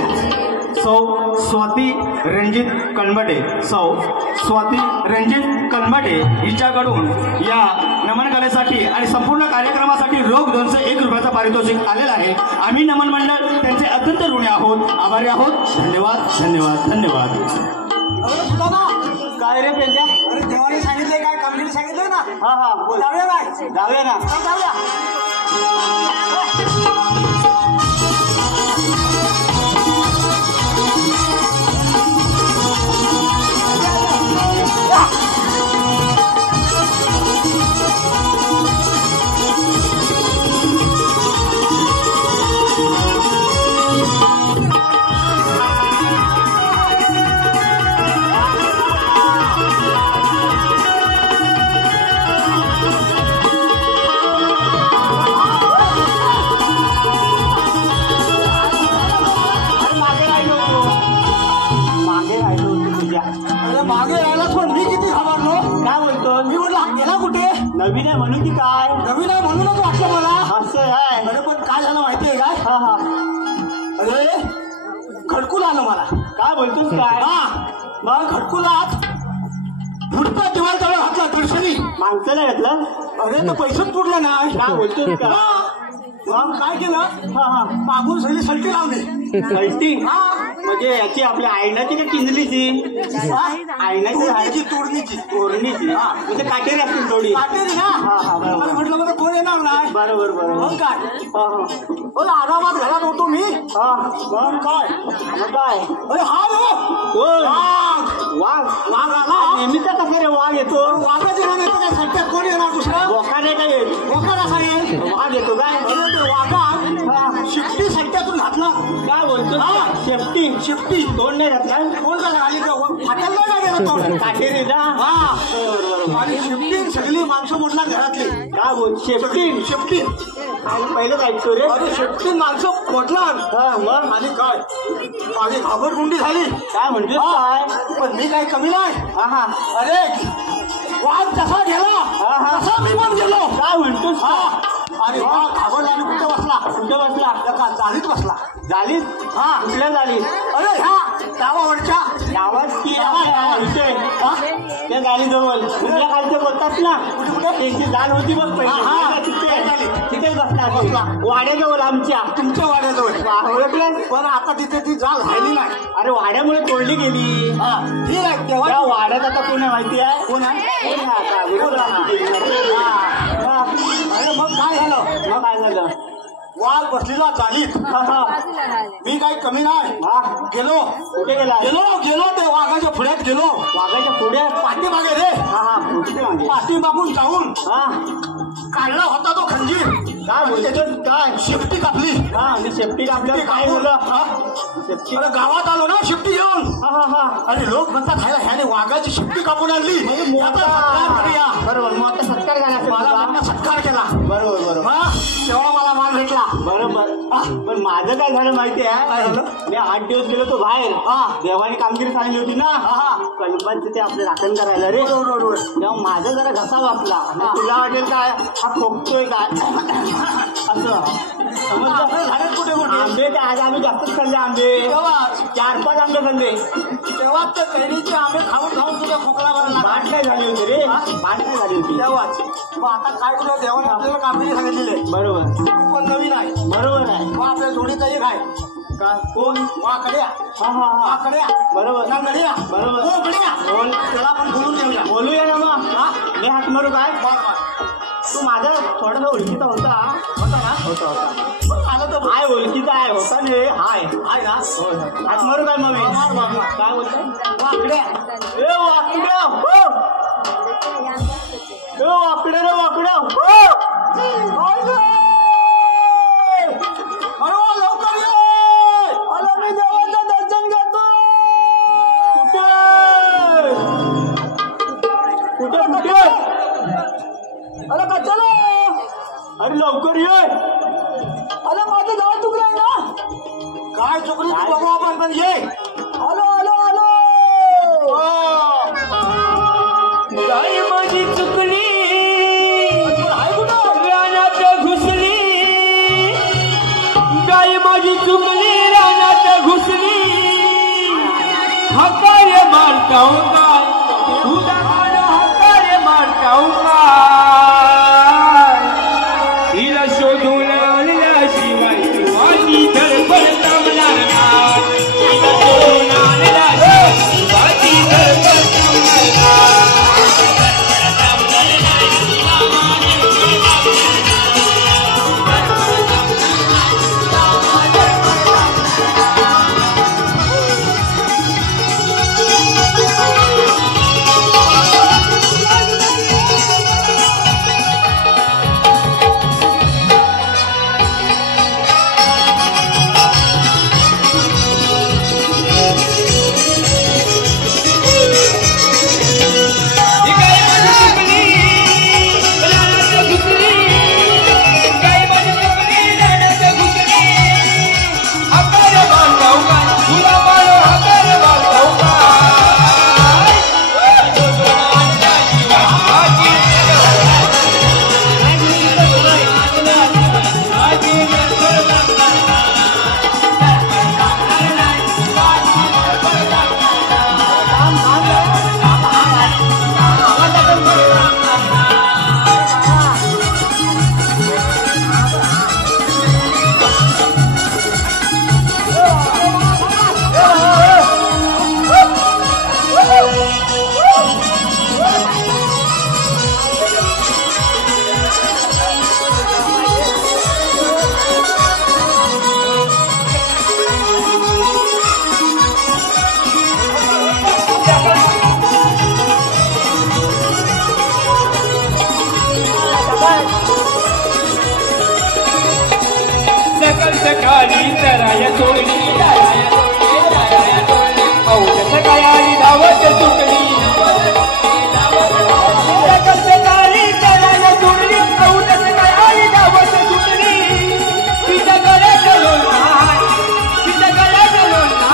सौ स्वाती रणजित कनबटे, सौ स्वाती रणजित कनबटे हिच्याकडून या नमन कलेसाठी आणि संपूर्ण कार्यक्रमासाठी रोख 201 रुपयाचा पारितोषिक आलेला आहे. आम्ही नमन मंडळ त्यांचे अत्यंत ऋणी आहोत, आभारी आहोत. धन्यवाद धन्यवाद धन्यवाद. अरे सुदामा, काय रे पेंद्या? अरे देवाने सांगितलंय काय, कामगिरी सांगितलंय ना? हा हा, बोल. जाऊया काय? जाऊया ना. जाऊया. मागे राहिलाच पण मी किती घाबरलो. काय बोलतो? मी बोललो गेला कुठे? नवीन आहे म्हणून की काय? नवीन आहे म्हणूनच वाटलं मला. असं आहे. अरे पण काय झालं माहितीये काय? हा हा. अरे खडकून आलं मला. काय बोलतोस काय? हा मग खडकूलात फुटता दिवाळ जवळ घातला दर्शनी. माणसं नाही घातलं? अरे तर पैसेच पुरलं नाही. काय बोलतोस का? मग काय केलं मागून सगळी सलटी लावली. सलटी म्हणजे याची आपल्या आयनाची का किंजलीची? आयनाची तोडणीची तोरणीची म्हणजे काटेरी असतील थोडी. काटेरी ना. मला म्हटलं मला कोण येणार नाही. बरोबर बरोबर. मग काय आरामात घरात होतो मी. मग काय अरे हा वाघ वाघ आला. नेहमीचा कसा रे वाघ येतो? वाघाचे नाव येतं काय? सध्या कोण येणार दुसरा? बोकाने काय येत? बोका कसा येईल? वाघ येतो काय? अरे ते वाघात शिफ्टी सट्ट्यातून घातला. काय बोलतो? शेपटी शिफ्टी तोंड नाही घातला? कोण का घाली फाट्याला नाही गेला तो. काटेरी ना. आणि शिफ्टी सगळी माणसं मोडला घरातली. काय बोल? शेपटी पहिलं ऐकतो रे. अरे शिफ्टी माणसं मोडला. मग आणि काय माझी घाबरगुंडी झाली. काय म्हणतो काय? पण मी काही कमी नाही. अरे वाघ कसा गेला तसा मी पण गेलो. काय म्हणतोस? आणि वाघ घाबरला आणि कुठे बसला? कुठं बसला? एका जाळीत बसला. झालीच? कुठल्या झालीत? अरे ह्या गावावरच्या गावात की त्या गाडीजवळ कुठल्या खालचे बोलतात ना त्यांची जाण होती बघ तिथेच बसला वाड्याजवळ आमच्या. तुमच्या वाड्याजवळ ओळखलं? पण आता तिथे ती जाळ राहिली नाही. अरे वाड्यामुळे तोडली गेली. ठीक आहे तेव्हा त्या वाड्यात आता कोण आहे माहिती आहे? कोण आहे? कोण आहे आता? विरोध अरे मग काय झालं? मग काय झालं? वाघ बसलेला चालीत. मी काही कमी नाही. गेलो. कुठे गेला? गेलो ते वाघाच्या पुढ्यात गेलो. वाघाच्या पुढे पाठीमागे रे. पाठीमागून जाऊन काढला होता तो खंजीर. काय बोलतो? काय शेपटी कापली. आणि शेपटी कापल्यावर काय बोललं? शेपटी गावात आलो ना शेपटी घेऊन. आणि लोक म्हणतात ह्याने वाघाची शेपटी कापून आणली. बरोबर. मग आता सत्कार झाला. मला सत्कार केला. बरोबर बरोबर. तेव्हा मला मान भेटला. बरोबर. पण माझं काय झालं माहिती आहे? मी 8 दिवस गेलो तो बाहेर. देवानी कामगिरी सांगितली होती ना कलबांचं ते आपलं राखण करायला रे. तेव्हा माझा जरा घसा वाचला. तुला वाटेल काय हा खोकतोय काय असं झाले कुठे कुठे आंबे ते आज आम्ही जास्तच खाल्ले आंबे. 4-5 आंबे खाल्ले. तेव्हा ते कैरीचे आंबे खाऊन खाऊन तुझ्या खोकला भरला. पाठ काय झाली होती रे? पाठ काय झाली होती तेव्हाच. मग आता काय तुला देवाने आपल्याला कामगिरी सांगितलेली. बरोबर. पण नवीन आहे. बरोबर आहे. मग आपल्या जोडीचा एक आहे. का कोण? वाकड्या. वाकड्या. बरोबर. गड्या. बरोबर. गड्या. बोल. त्याला आपण बोलून घेऊया. बोलूया ना मग. मी हात मारू काय? तू माझा थोडासा ओळखीचा होता ना? होता. आलं तर हाय ओळखीचा आहे. होता रे. हाय ना? हात मारू काय मग मी? काय बोलतो? वाकड्या. ए वाकड्या हो. ए वाकड्या रे वाकड्या हो. लवकर ये. अरे मी देवाचं दर्शन घेतो. कुठे? अरे कशाला? अरे लवकर ये. अरे माझं गाव चुकलंय ना. काय चुकली तू बघू आपण पण ये. आलो. गाय माझी चुकली रानात घुसली. गाय माझी चुकली रानात घुसली. हकारे मारता काय तुझा गाणं हकारे मारता काय. हिला शोधून आणल्याशिवाय माझी धडपड थांबणार नाही. हिला शोधून आणल्याशिवाय माझी धडपड थांबणार नाही. काळी तराया सोडली औषध काळी धावत सुटली काळी तराया सोडली औषध काळी धावत सुटली तिच्या गळ्यात लोणा तिच्या गळ्यात लोणा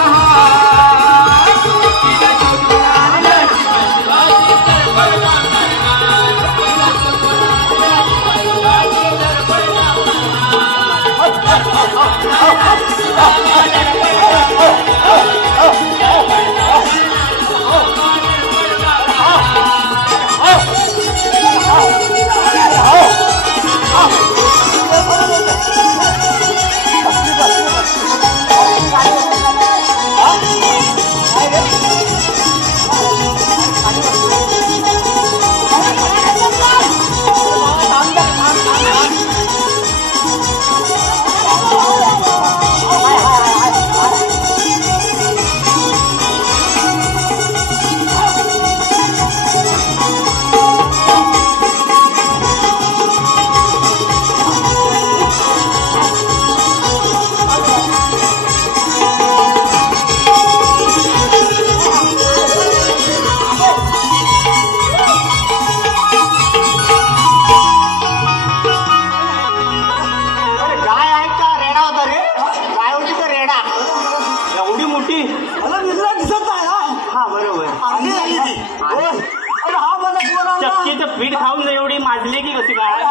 पीठ खाऊन एवढी माजली की कशी काय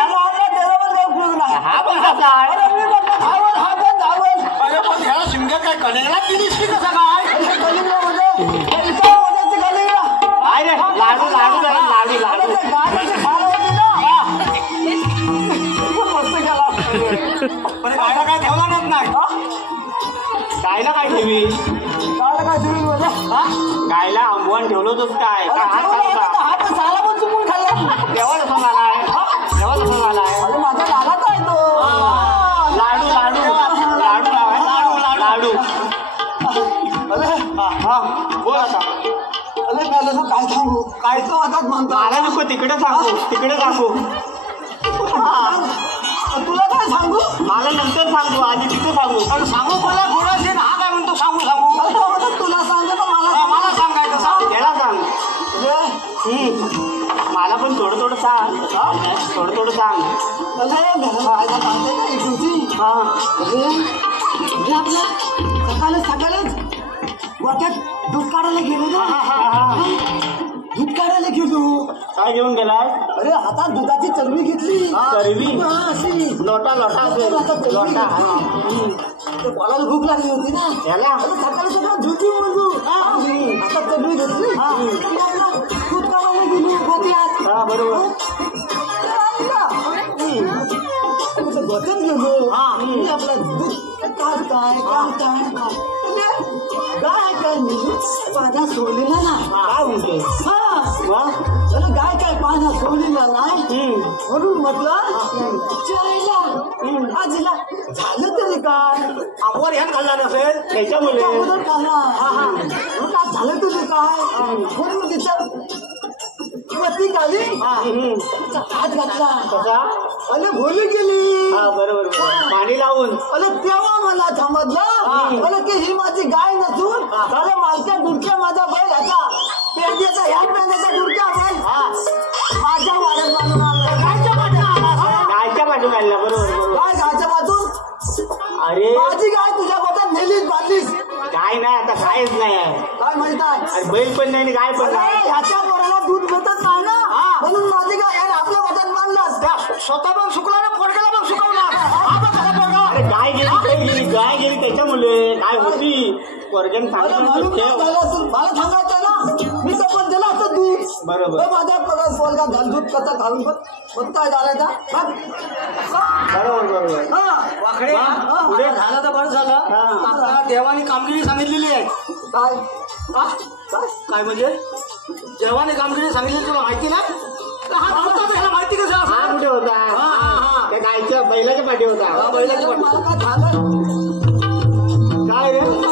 हा पण कसा शिमग्या काय कलेला दिलीस की कसा काय काय रे लाडू लाडू जरा लाडू लाडू गायला काय ठेवला नाही गायला काय ठेवी गायला काय ठेवली गायला आंबवण ठेवलं होतंस काय हात साला पण चुकून खाल्ला तेव्हा कसं झालाय तेव्हा कसं झालाय माझा लागाचा आहे तो लाडू लाडू लाडू लाडू लाडू हा बोल आता अरे काय सांगू काय तो हातात म्हणतो मला नको तिकडे सांगू तुला काय सांगू मला नंतर सांगू आधी तिथं सांगू सांगू मला कोणाशी हा काय म्हणतो सांगू तुला सांगतो मला सांगायचं त्याला सांग मला पण थोडं सांग थोडं सांग हा आपलं सकाळच वाट्यात दूध काढायला गेलो दूध काढायला गेलो काय घेऊन गेलाय अरे हातात दुधाची चरबी घेतली चरबी अशी लोटा लोटा मला भूक लागली होती ना त्याला सकाळी सकाळ झुटी म्हणू आता चरबी घेतली दूध काढायला गेलो गोत्यात हा बरोबर गोत्यात गेलो आपला दूध काय पाण्या सोडलेला ना काय म्हणते गाय काय पाण्या सोडलेला नाही म्हणून म्हटलं आजीला झालं तरी काय आपण ह्यात खाल्ला नसेल त्याच्यामुळे झालं तरी काय म्हणून तिच्या ती खाली हात घातला कसा अरे भोली गेली हा बरोबर पाणी लावून अरे तेव्हा मला समजलं अरे की ही माझी गाय नसून अरे मालक्या दुडक्या माझा बैल ह्याचा पेंड्याचा ह्या पेंड्याचा दुडक्या बैल माझ्या वाड्यात बांधून आणला गायच्या पाठून काढला बरोबर काय गायच्या बाजून अरे माझी गाय तुझ्या पोटात नेलीच बांधलीस काय नाही आता कायच नाही काय माहित आहे अरे बैल पण नाही काय पण नाही ह्याच्या पोराला दूध भेटत नाही ना म्हणून माझी गाय याने आपल्या पोटात बांधलास स्वतः पण सुकला ना पोरग्याला पण सुकवला अरे गाय गेली त्याच्यामुळे काय होती पोरग्यान म्हणून मला सांगायचं ना मी तर पण दिला असतं दूध बरोबर माझ्या पोरगा घालून कसा घालून पण काय घालायचा बरोबर वाकडे पुढे झालं तर बरं झालं आपल्याला देवाने कामगिरी सांगितलेली आहे काय काय म्हणजे देवाने कामगिरी सांगितली तुला माहिती ना माहिती कसं हा कुठे होता त्या गायच्या बैलाच्या पाठी होता बैलाच्या पाठी काय झालं काय रे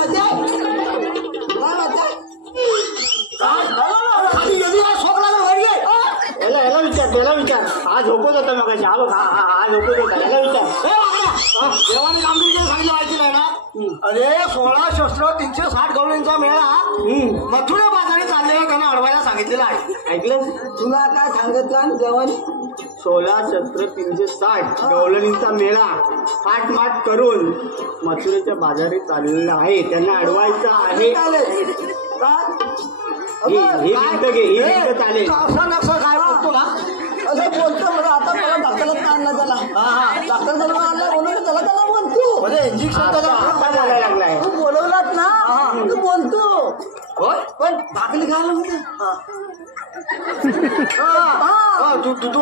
याला विचार हा झोपत होता मग हा झोपत होता याला विचार देवाने कामगिरी सांगितलं माहिती नाही ना अरे 16 शस्त्र 360 गवळींचा मेळा मथुरा बाजारी चाललेला त्यांना अडवायला सांगितलेला आहे. ऐकलं तुला काय सांगितलं जवान? 16 शस्त्र 360 गवळणींचा मेळा थाटमाट करून मथुरेच्या बाजारी चाललेला आहे, त्यांना अडवायचं आहे. असं नसं काय बोलतो ना, असं बोलतो मला. आता मला डॉक्टरला आणलं त्याला, डॉक्टर जवळ आणलं म्हणून त्याला बोलतो म्हणजे इंजेक्शन बोलायला लागलाय. तू बोलवलात ना, तू बोलतो पण भाकली घाल होते. तू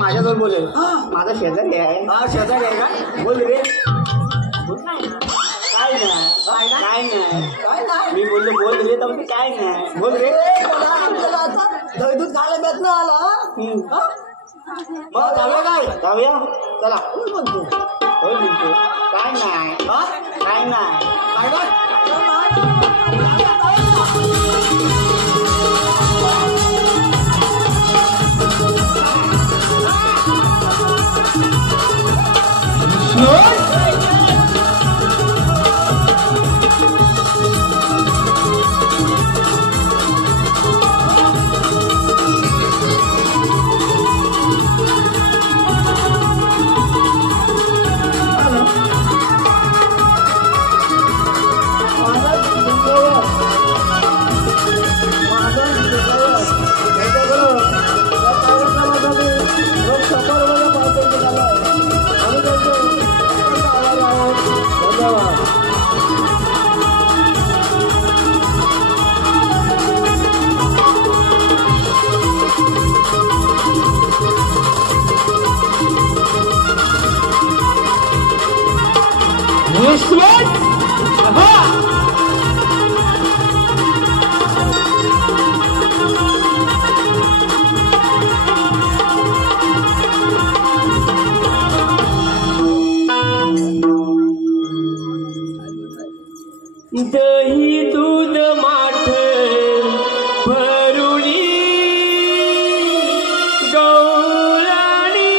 माझ्याजवळ बोलेल. माझा शेजारी आहे. शेजारी आहे का? बोल रे. काय नाही मी बोललो बोल रे. तर काय नाही बोल रे. आपल्याला आता दहीदूध खायला भेट ना आला. मग जाऊया काय? जाऊया चला. बोलतो काय नाही काय नाही. दही दूध माठ भरुणी गौराणी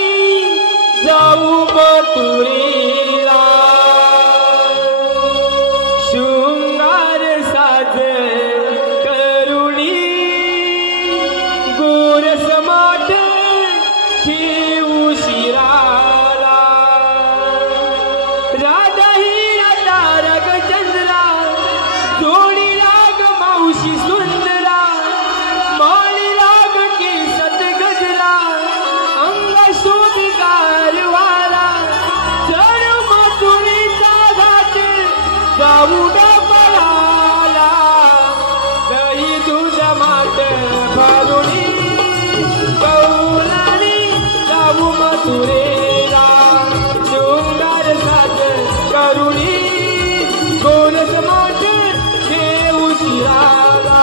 जाऊ मथुरेला. शृंगार साज करुणी गोरस माठ ठेवू शिराला. राधा ही तारक चंद्रा जोडी राग मावशी सुंदरा. माळी राग केसत गजरा अंग शोधी कारवाला. चढ मथुरेचा घाट जाऊ डबळाला. दही दूध माठ भरुणी गौराणी जाऊ मथुरेला. शृंगार साज करुणी गोरस माठ देऊ शिराला.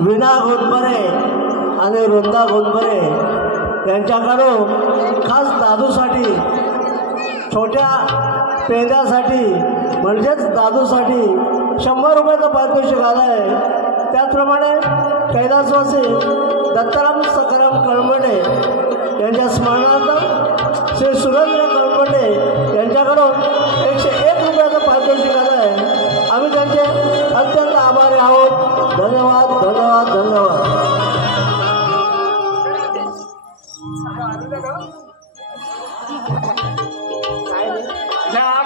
विना गोंदबरे आणि वृंदा गोंदबरे यांच्याकडून खास दादूसाठी, छोट्या पेंद्यासाठी म्हणजेच दादूसाठी 100 रुपयाचं पारितोषिक आलं आहे. त्याचप्रमाणे कैलासवासी दत्ताराम सखाराम कळमटे यांच्या स्मरणार्थ श्री सुरेंद्र कळमटे यांच्याकडून 101 रुपयाचं पारितोषिक आलं आहे. आम्ही त्यांचे अत्यंत आभारी आहोत. धन्यवाद धन्यवाद धन्यवाद.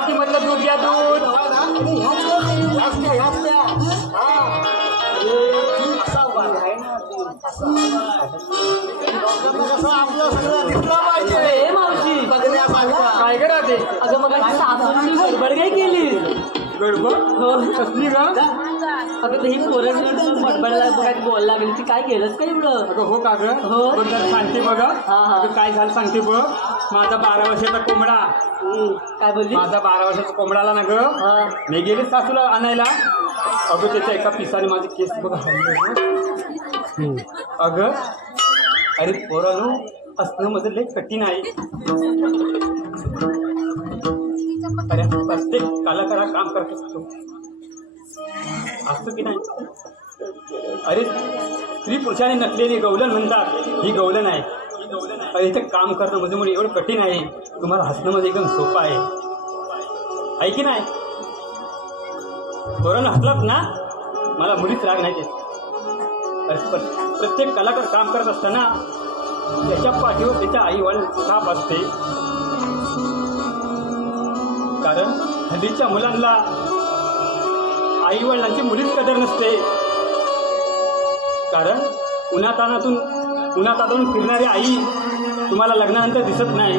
मधलं दूध घ्या दूध. आपलं सगळं दिसलं पाहिजे मावशी बघण्यासारखं. काय करा ते अगं मग सासूनी गडबड काय केली? गडबड कसली ग? अगं ते ही पोरं बडबडला काय बोलायला लागली ती काय केलंच काय एवढं? अगं हो का ग? हो. पण जरा सांगते बघ. हा. अगं काय झालं सांगते बघ. माझा 12 वर्षाचा कोंबडा, काय बोलली? माझा 12 वर्षाचा कोंबडाला ना ग हा. मी गेले सासूला आणायला. अगं त्याच्या एका पिसाने माझे केस बघ हल्ले. अगं अरे पोरानो असणं माझं लय कठीण आहे. अरे प्रत्येक कलाकारा काम करत असतो असतो की नाही? अरे स्त्री पुरुषाने नसलेली गवलन म्हणतात, ही गवलन आहे. अरे इथे काम करणं म्हणजे मुळे एवढं कठीण आहे. तुम्हाला हसणं म्हणजे एकदम सोपं आहे की नाही? पोरानं हसलात ना मला मुलीच राग नाही देत. अरे प्रत्येक कलाकार काम करत असताना त्याच्या पाठीवर त्याच्या आई वडील छाप असते. कारण हल्लीच्या मुलांना आई वडिलांची मुलीच कदर नसते. कारण उन्हातानातून फिरणारी आई तुम्हाला लग्नानंतर दिसत नाही.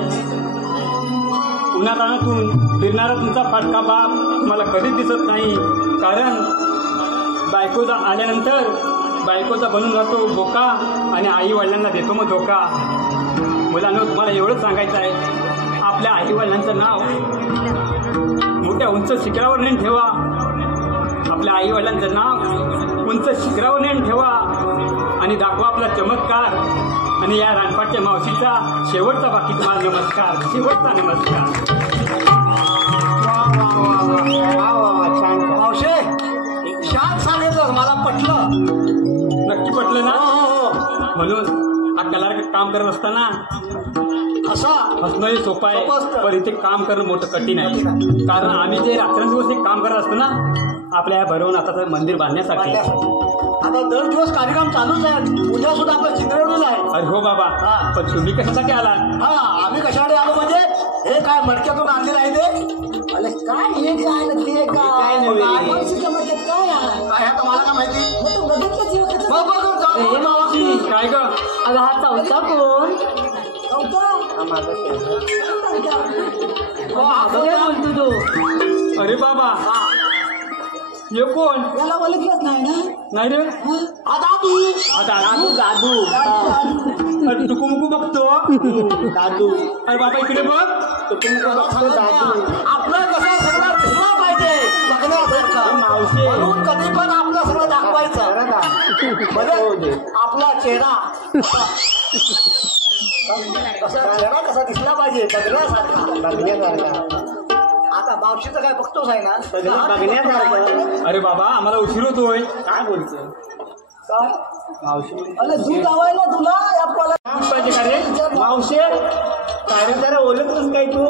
उन्हातानातून फिरणारा तुमचा फाटका बाप तुम्हाला कधीच दिसत नाही. कारण बायकोचा आल्यानंतर बायकोचा बनून राहतो बोका आणि आई वडिलांना देतो मग धोका. मुलांना तुम्हाला एवढंच सांगायचं आहे, आपल्या आई वडिलांचं नाव मोठ्या उंच शिखरावर नेऊन ठेवा. आपल्या आई वडिलांचं नाव उंच शिखरावर नेऊन ठेवा आणि दाखवा आपला चमत्कार. आणि या रानपाटच्या मावशीचा शेवटचा बाकी तुम्हाला नमस्कार, शेवटचा नमस्कार. छान मावशे छान सांगितलं, मला पटलं. नक्की पटलं ना? हो. म्हणून हा कलाकार काम करत असताना असा हसणंही सोपं आहे, पण इथे काम करणं मोठं कठीण आहे. कारण आम्ही जे रात्रंदिवस हे काम करत असतो ना आपल्या भरवून आता मंदिर बांधण्यासाठी. आता दर दिवस कार्यक्रम चालूच आहे. उद्या सुद्धा आपलं चित्रवडील आहे. अरे हो बाबा, पण तुम्ही कशासाठी आला? हा आम्ही कशासाठी आलो म्हणजे हे काय मडक्यातून आणलेलं आहे ते. अरे काय हे काय ना ते काय मडक्यात काय ह्या तुम्हाला काय माहिती? हे मावशी काय ग? अगं हा चौथा कोण? काय बोलतो तू? अरे बाबा हे कोण? याला ओळखलंच नाही ना? नाही रे. दादू अरे टुकुमुकू बघतो. दादू अरे बाबा इकडे बघ. आपलं कसं सगळं दिसलं पाहिजे बघण्यासारखं. मावशी म्हणून कधी पण आपलं सगळं दाखवायचं. बरं आपला चेहरा कसा दिसला पाहिजे बघण्यासारखा. आता मावशीचं काय बघतोच आहे ना बघण्यासारखं. अरे बाबा आम्हाला उशीर होतोय. काय बोलतोय? काय मावशी अरे दूध लावायला तुला या पाहिजे का रे? मावशी काय जरा ओळखतोस काय तू?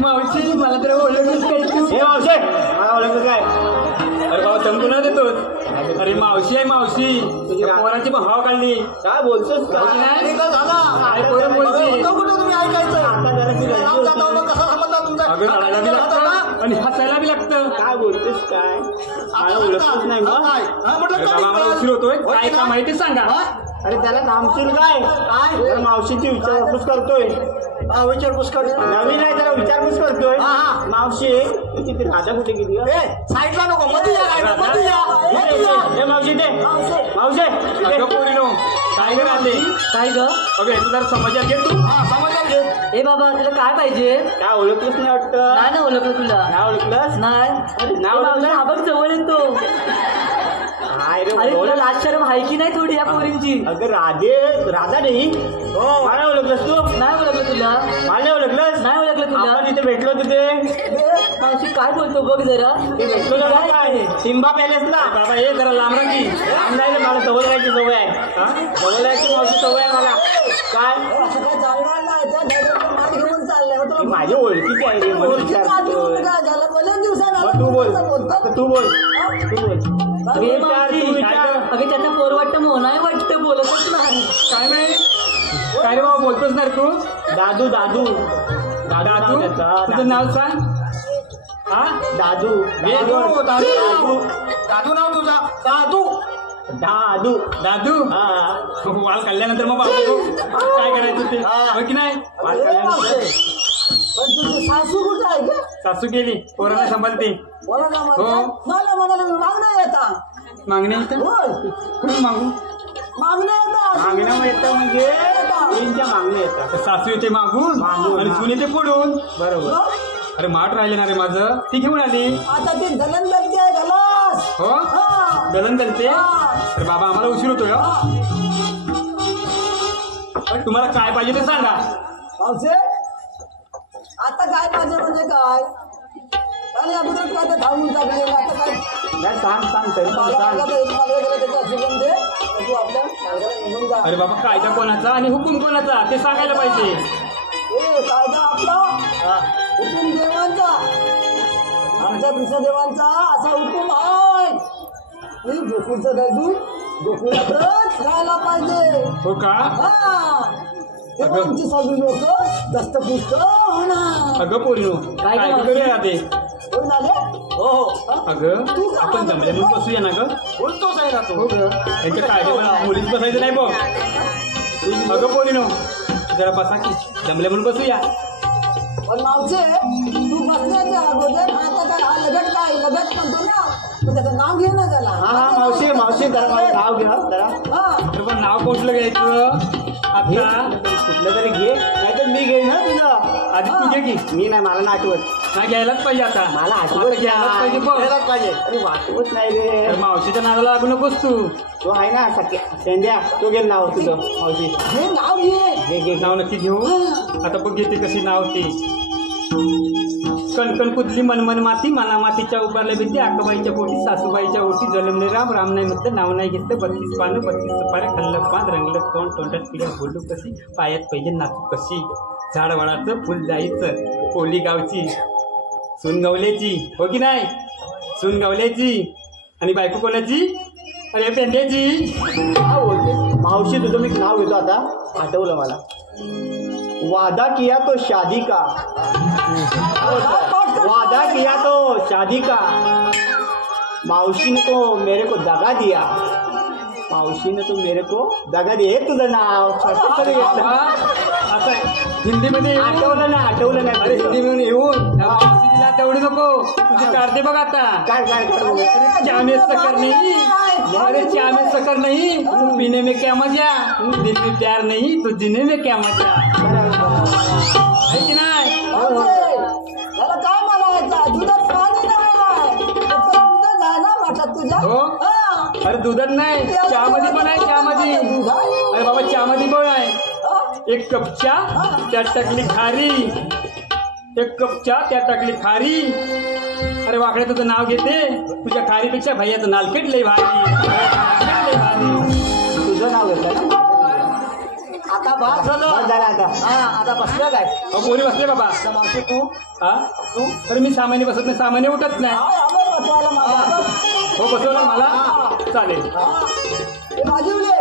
मावशी मला तर ओळखच काय तू? हे मावशी मला ओळखलं काय? अरे बाबा चमकू ना देतोच. अरे मावशी आहे मावशी. तुझ्या पोराची पण हवा काढली. काय बोलतोस काय काय पोरं बोलते? कुठं तुम्ही ऐकायचं कसा संबंध तुमचा? अगं रडायला बी लागतं आणि हसायला बी लागतं. काय बोलतेस काय? मला ओळखतोच नाही मग. अरे बाबा मला उशीर होतोय. काय काम आहे ते सांगा. अरे त्याला थांबशील काय? काय मावशीची विचारपूस करतोय. विचारपूस करतोय नवीन आहे त्याला विचारपूस करतोय. मावशी किती राजा कुठे गेली? साईडला नको मध्ये या मावशी ते मावशी अगं पोरीनो काय ग राहते? काय ग? अगं याचं जरा समजा घे तू. समजा घे. ए बाबा तुला काय पाहिजे? काय ओळखलंच नाही वाटतं? नाही ना ओळखलं तुला. नाही ओळखलंच नाही. नाव मावशी हा बघ जवळ येतो. हाय रे अरे तुला बोल. लाज शरम आहे की नाही थोडी या पोरींची? अगं राधा नाही हो मला ओळखलंस तू? नाही ओळखलं तुला? मला नाही ओळखलंस? नाही ओळखलं तुला? आपण इथे भेटलो तिथे मावशी काय बोलतो बघ जरा. ते भेटलो ना काय सिम्बा पॅलेसला. बाबा ये जरा लांब राहा की. राम नाही रे, मला जवळ राहायची सवय आहे. हा? जवळ राहायची मावशी सवय आहे मला. काय असं काय चालणार नाही त्या ड्रायव्हरचं मान घेऊन चाललंय मग ती तुला माझी ओळखीची आहे रे, म्हणून ओळखीचं आधी होतं विचारतोय. का? झालं बऱ्याच दिवसानं मग तू बोल बोलतो. आता तू बोल तू बोल. अगे विचार, मावशी, तू विचार. अगे त्याचा पोर वाटतं मोनाय वाटतं बोलतच नाही. काय नाही काय रे बाबा बोलतोस ना रे तू? दादू दादू दादू तुझं नाव सांग. हा दादू दादू दादू दादू नाव तुझा दादू दादू दादू हा वाल काढल्यानंतर मग बाबू काय करायचं ते हो की नाही? वाल काढल्यानंतर. पण तुझी सासू कुठं आहे का? सासू गेली पोरांना सांभाळते. बोला ना हो. मला म्हणाला मी मागणं येता मागणी येतं होय कुठून मागू? मागणं येता मागणं येतं म्हणजे त्यांच्या मागणं येतात. सासू येते मागून मागून, आणि हा. सून येते पुढून. बरोबर. अरे माठ राहिले ना रे माझं ती घेऊन आली. आता ती दलन करते आहे गलास हो हा गलन गलते. हा. अरे बाबा आम्हाला उशीर होतोय हो. पण तुम्हाला काय पाहिजे ते सांगा. पावसे आता काय पाहिजे म्हणजे काय आणि अगोदर काय ते धावून टाकलेलं आता काय नाही, सांग सांग तरी पण मला सांग. आता एक मालगा गेला त्याचं ऑक्सिजन दे तर तू आपल्या मालगाला निघून जा अरे बाबा कायदा कोणाचा आणि हुकूम कोणाचा ते सांगायला पाहिजे. ए कायदा आपला हुकूम देवांचा आमच्या कृष्णदेवांचा असा हुकूम आहे की गोकुळचं दर्जून गोकुळातच राहायला पाहिजे हो का? हा तेव्हा आमची सगळी लोक दस्तपुष्ट होणार अगं पोरीनो काय काय गं करूया ते? होऊन आले हो हो अगं आपण जमल्या म्हणून बसूया ना ग. बोलतोच आहे ना हो तू. ग यांच्या कायदे मुलीच बसायचं नाही बघ. अगं पोरीनो जरा बसा की जमल्या म्हणून बसूया. पण मावचे तू बसण्याच्या अगोदर आता काय हा लगट काय लगट म्हणतो ना तर त्याचं नाव घे ना त्याला हा हा मावशी मावशी जरा माझं नाव घ्या जरा. हा अरे पण नाव कोणतं घ्यायचं आता? कुठलं तरी घे नाहीतर मी घेईन ना तुझं. आधी तू घे की. मी नाही, मला नाही आठवत. ना घ्यायलाच पाहिजे आता. मला आता आठवत घ्यायलाच पाहिजे बघ. घ्यायलाच पाहिजे. अरे वाटवत नाही तर रे. मावशीच्या नावाला लागू नकोस तू. तो आहे ना सख्या संध्या तो गेल नाव तुझं मावशी. हे नाव घे घे घे नाव नक्की घेऊ. आता बघ घेते कशी नाव ती. कणकण कुदली मनमन माती मना मातीच्या उभारल्या भीती अक्काबाईच्या पोटी सासूबाईच्या ओटी जलमले राम राम नाही म्हटलं नाव नाही घेतलं 32 पानं 32 सुपाऱ्या खाल्लं पान रंगलं तोंड तोंडात पिढ्या बोलू कशी पायात पाहिजे नाचू कशी झाडवाडाचं फुल जायचं कोली गावची सुनगवल्याची हो की नाही सुनगवल्याची आणि बायको कोणाची अरे पेंड्याची. काय बोलते मावशी तुझं मी नाव घेतो आता आठवलं मला. वादा किया तो शादी का वादा किया तो शादी का मावशी ने तो मेरे को दगा दिया मावशी ने तो मेरे को दगा दिया. हे तुझं नाव तरी घेतलं. आता हिंदीमध्ये येऊन- आठवलं नाही अरे नाही हिंदीमधून येऊन त्या मावशीला तेवढी नको तुझी काढते बघ आता. काय काय काय अरे क्या में शक्कर नहीं अरे क्या में शक्कर नहीं पीने में क्या मजा दिल में प्यार नहीं तो जीने में क्या मजा है की नाही. मावचे, याला काय म्हणायचं दुधात पाणी नाही दूधच आहे ना वाटत तुझ्या हो. हा. अरे दुधात नाही चहामध्ये पण आहे चहामध्ये. दूध आहे? अरे बाबा चहामध्ये पण आहे. हा? एक कप चहा त्यात टाकली खारी एक कप चहा त्यात टाकली खारी. अरे वाकडे तुझं नाव घेते तुझ्या खारीपेक्षा भैयाचं नालकेट लय भारी नालकेट लय भारी. तुझं नाव घेतलं ना आता बस झालं बस झालं आता. हा आता बसलं काय अहो, पोरी बसले बाबा. आता मावशी तू हा तू तर मी सामान्य बसत नाही सामान्य उठत नाही. काय आलं बसवायला माझा हो बसवलं मला चालेल. हे माझी उले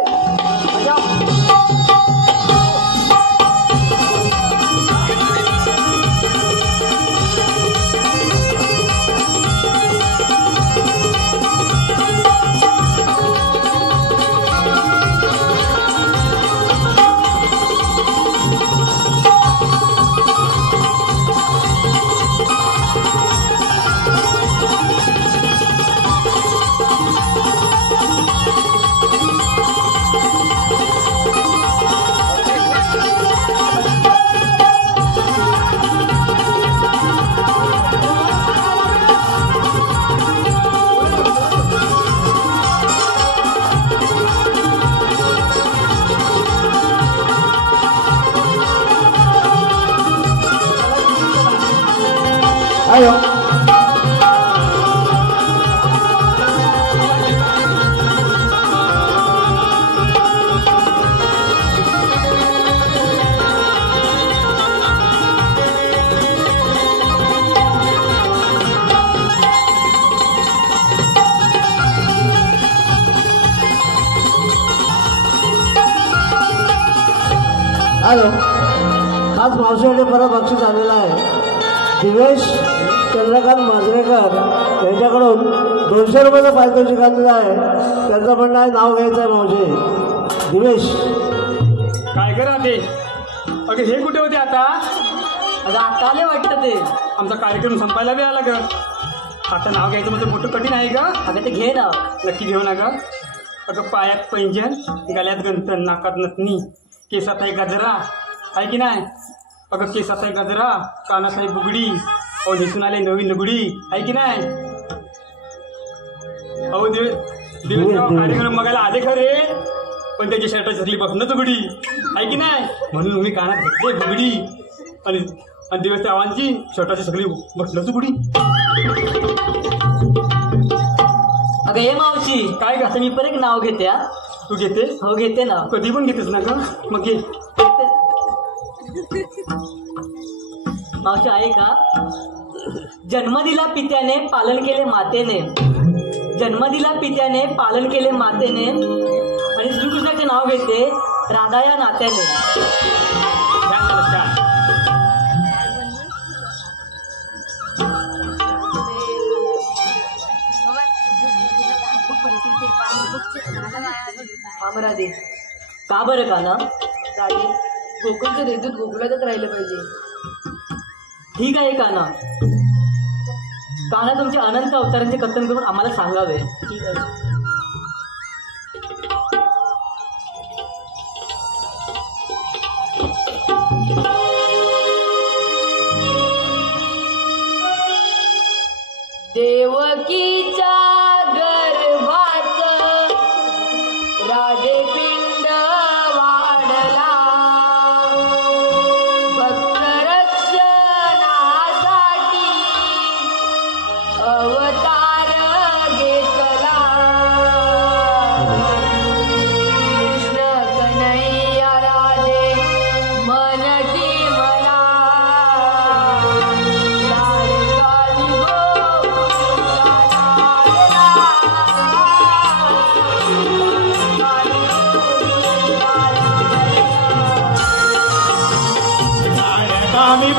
हॅलो, खास मावशीसाठी परत बक्षीस आलेलं आहे. दिवेश चंद्रकांत माजरेकर यांच्याकडून 200 रुपयाचं पारितोषिक आलेलं आहे. त्यांचं म्हणणं आहे नाव घ्यायचं आहे मावशी. दिवेश काय करा ते अगं हे कुठे होते आता? अगं आता आले वाटतं ते. आमचा कार्यक्रम संपायला बी आला ग. आता नाव घ्यायचं म्हणजे मोठं कठीण आहे का? अगं ते घे ना. नक्की घेऊ ना ग. अगं पायात पैंजण, गळ्यात गंठण, नाकात नथनी, केसात आहे गजरा आहे की नाही? अगं केसात आहे गजरा, कानात आहे बुगडी, अहो दिसून आले नवीन लुगडी आहे की नाही? अहो दिवस कार्यक्रम बघायला आले खरे, पण त्याची शर्टाची सगळी बसणं चुगडी आहे की नाही? म्हणून मी कानात घेतले बुगडी आणि दिवस त्या आवांची शर्टाची सगळी बसणं चुगडी. अगं हे मावशी काय ग? आता मी पण एक नाव घेते. हा, तू घेते? हो घेते ना. कधी पण घेतेस ना ग? मग घे. मावशी आहे का? जन्म दिला पित्याने पालन केले मातेने, जन्म दिला पित्याने पालन केले मातेने, आणि श्रीकृष्णाचे नाव घेते राधा या नात्याने. छान झालं, छान. राधे. का बरं का ना? राधे, गोकुळचं रेतूत गोकुळातच राहिलं पाहिजे. ठीक आहे का ना? काना तुमचे अनंत अवतारांचे कथन करून आम्हाला सांगावे. ठीक आहे. देवकीच्या गर्भात राधे पिंड वाढला, भक्त रक्षणासाठी अवतार घेतला. कृष्ण कन्हैया राधे मन की मला, आम्ही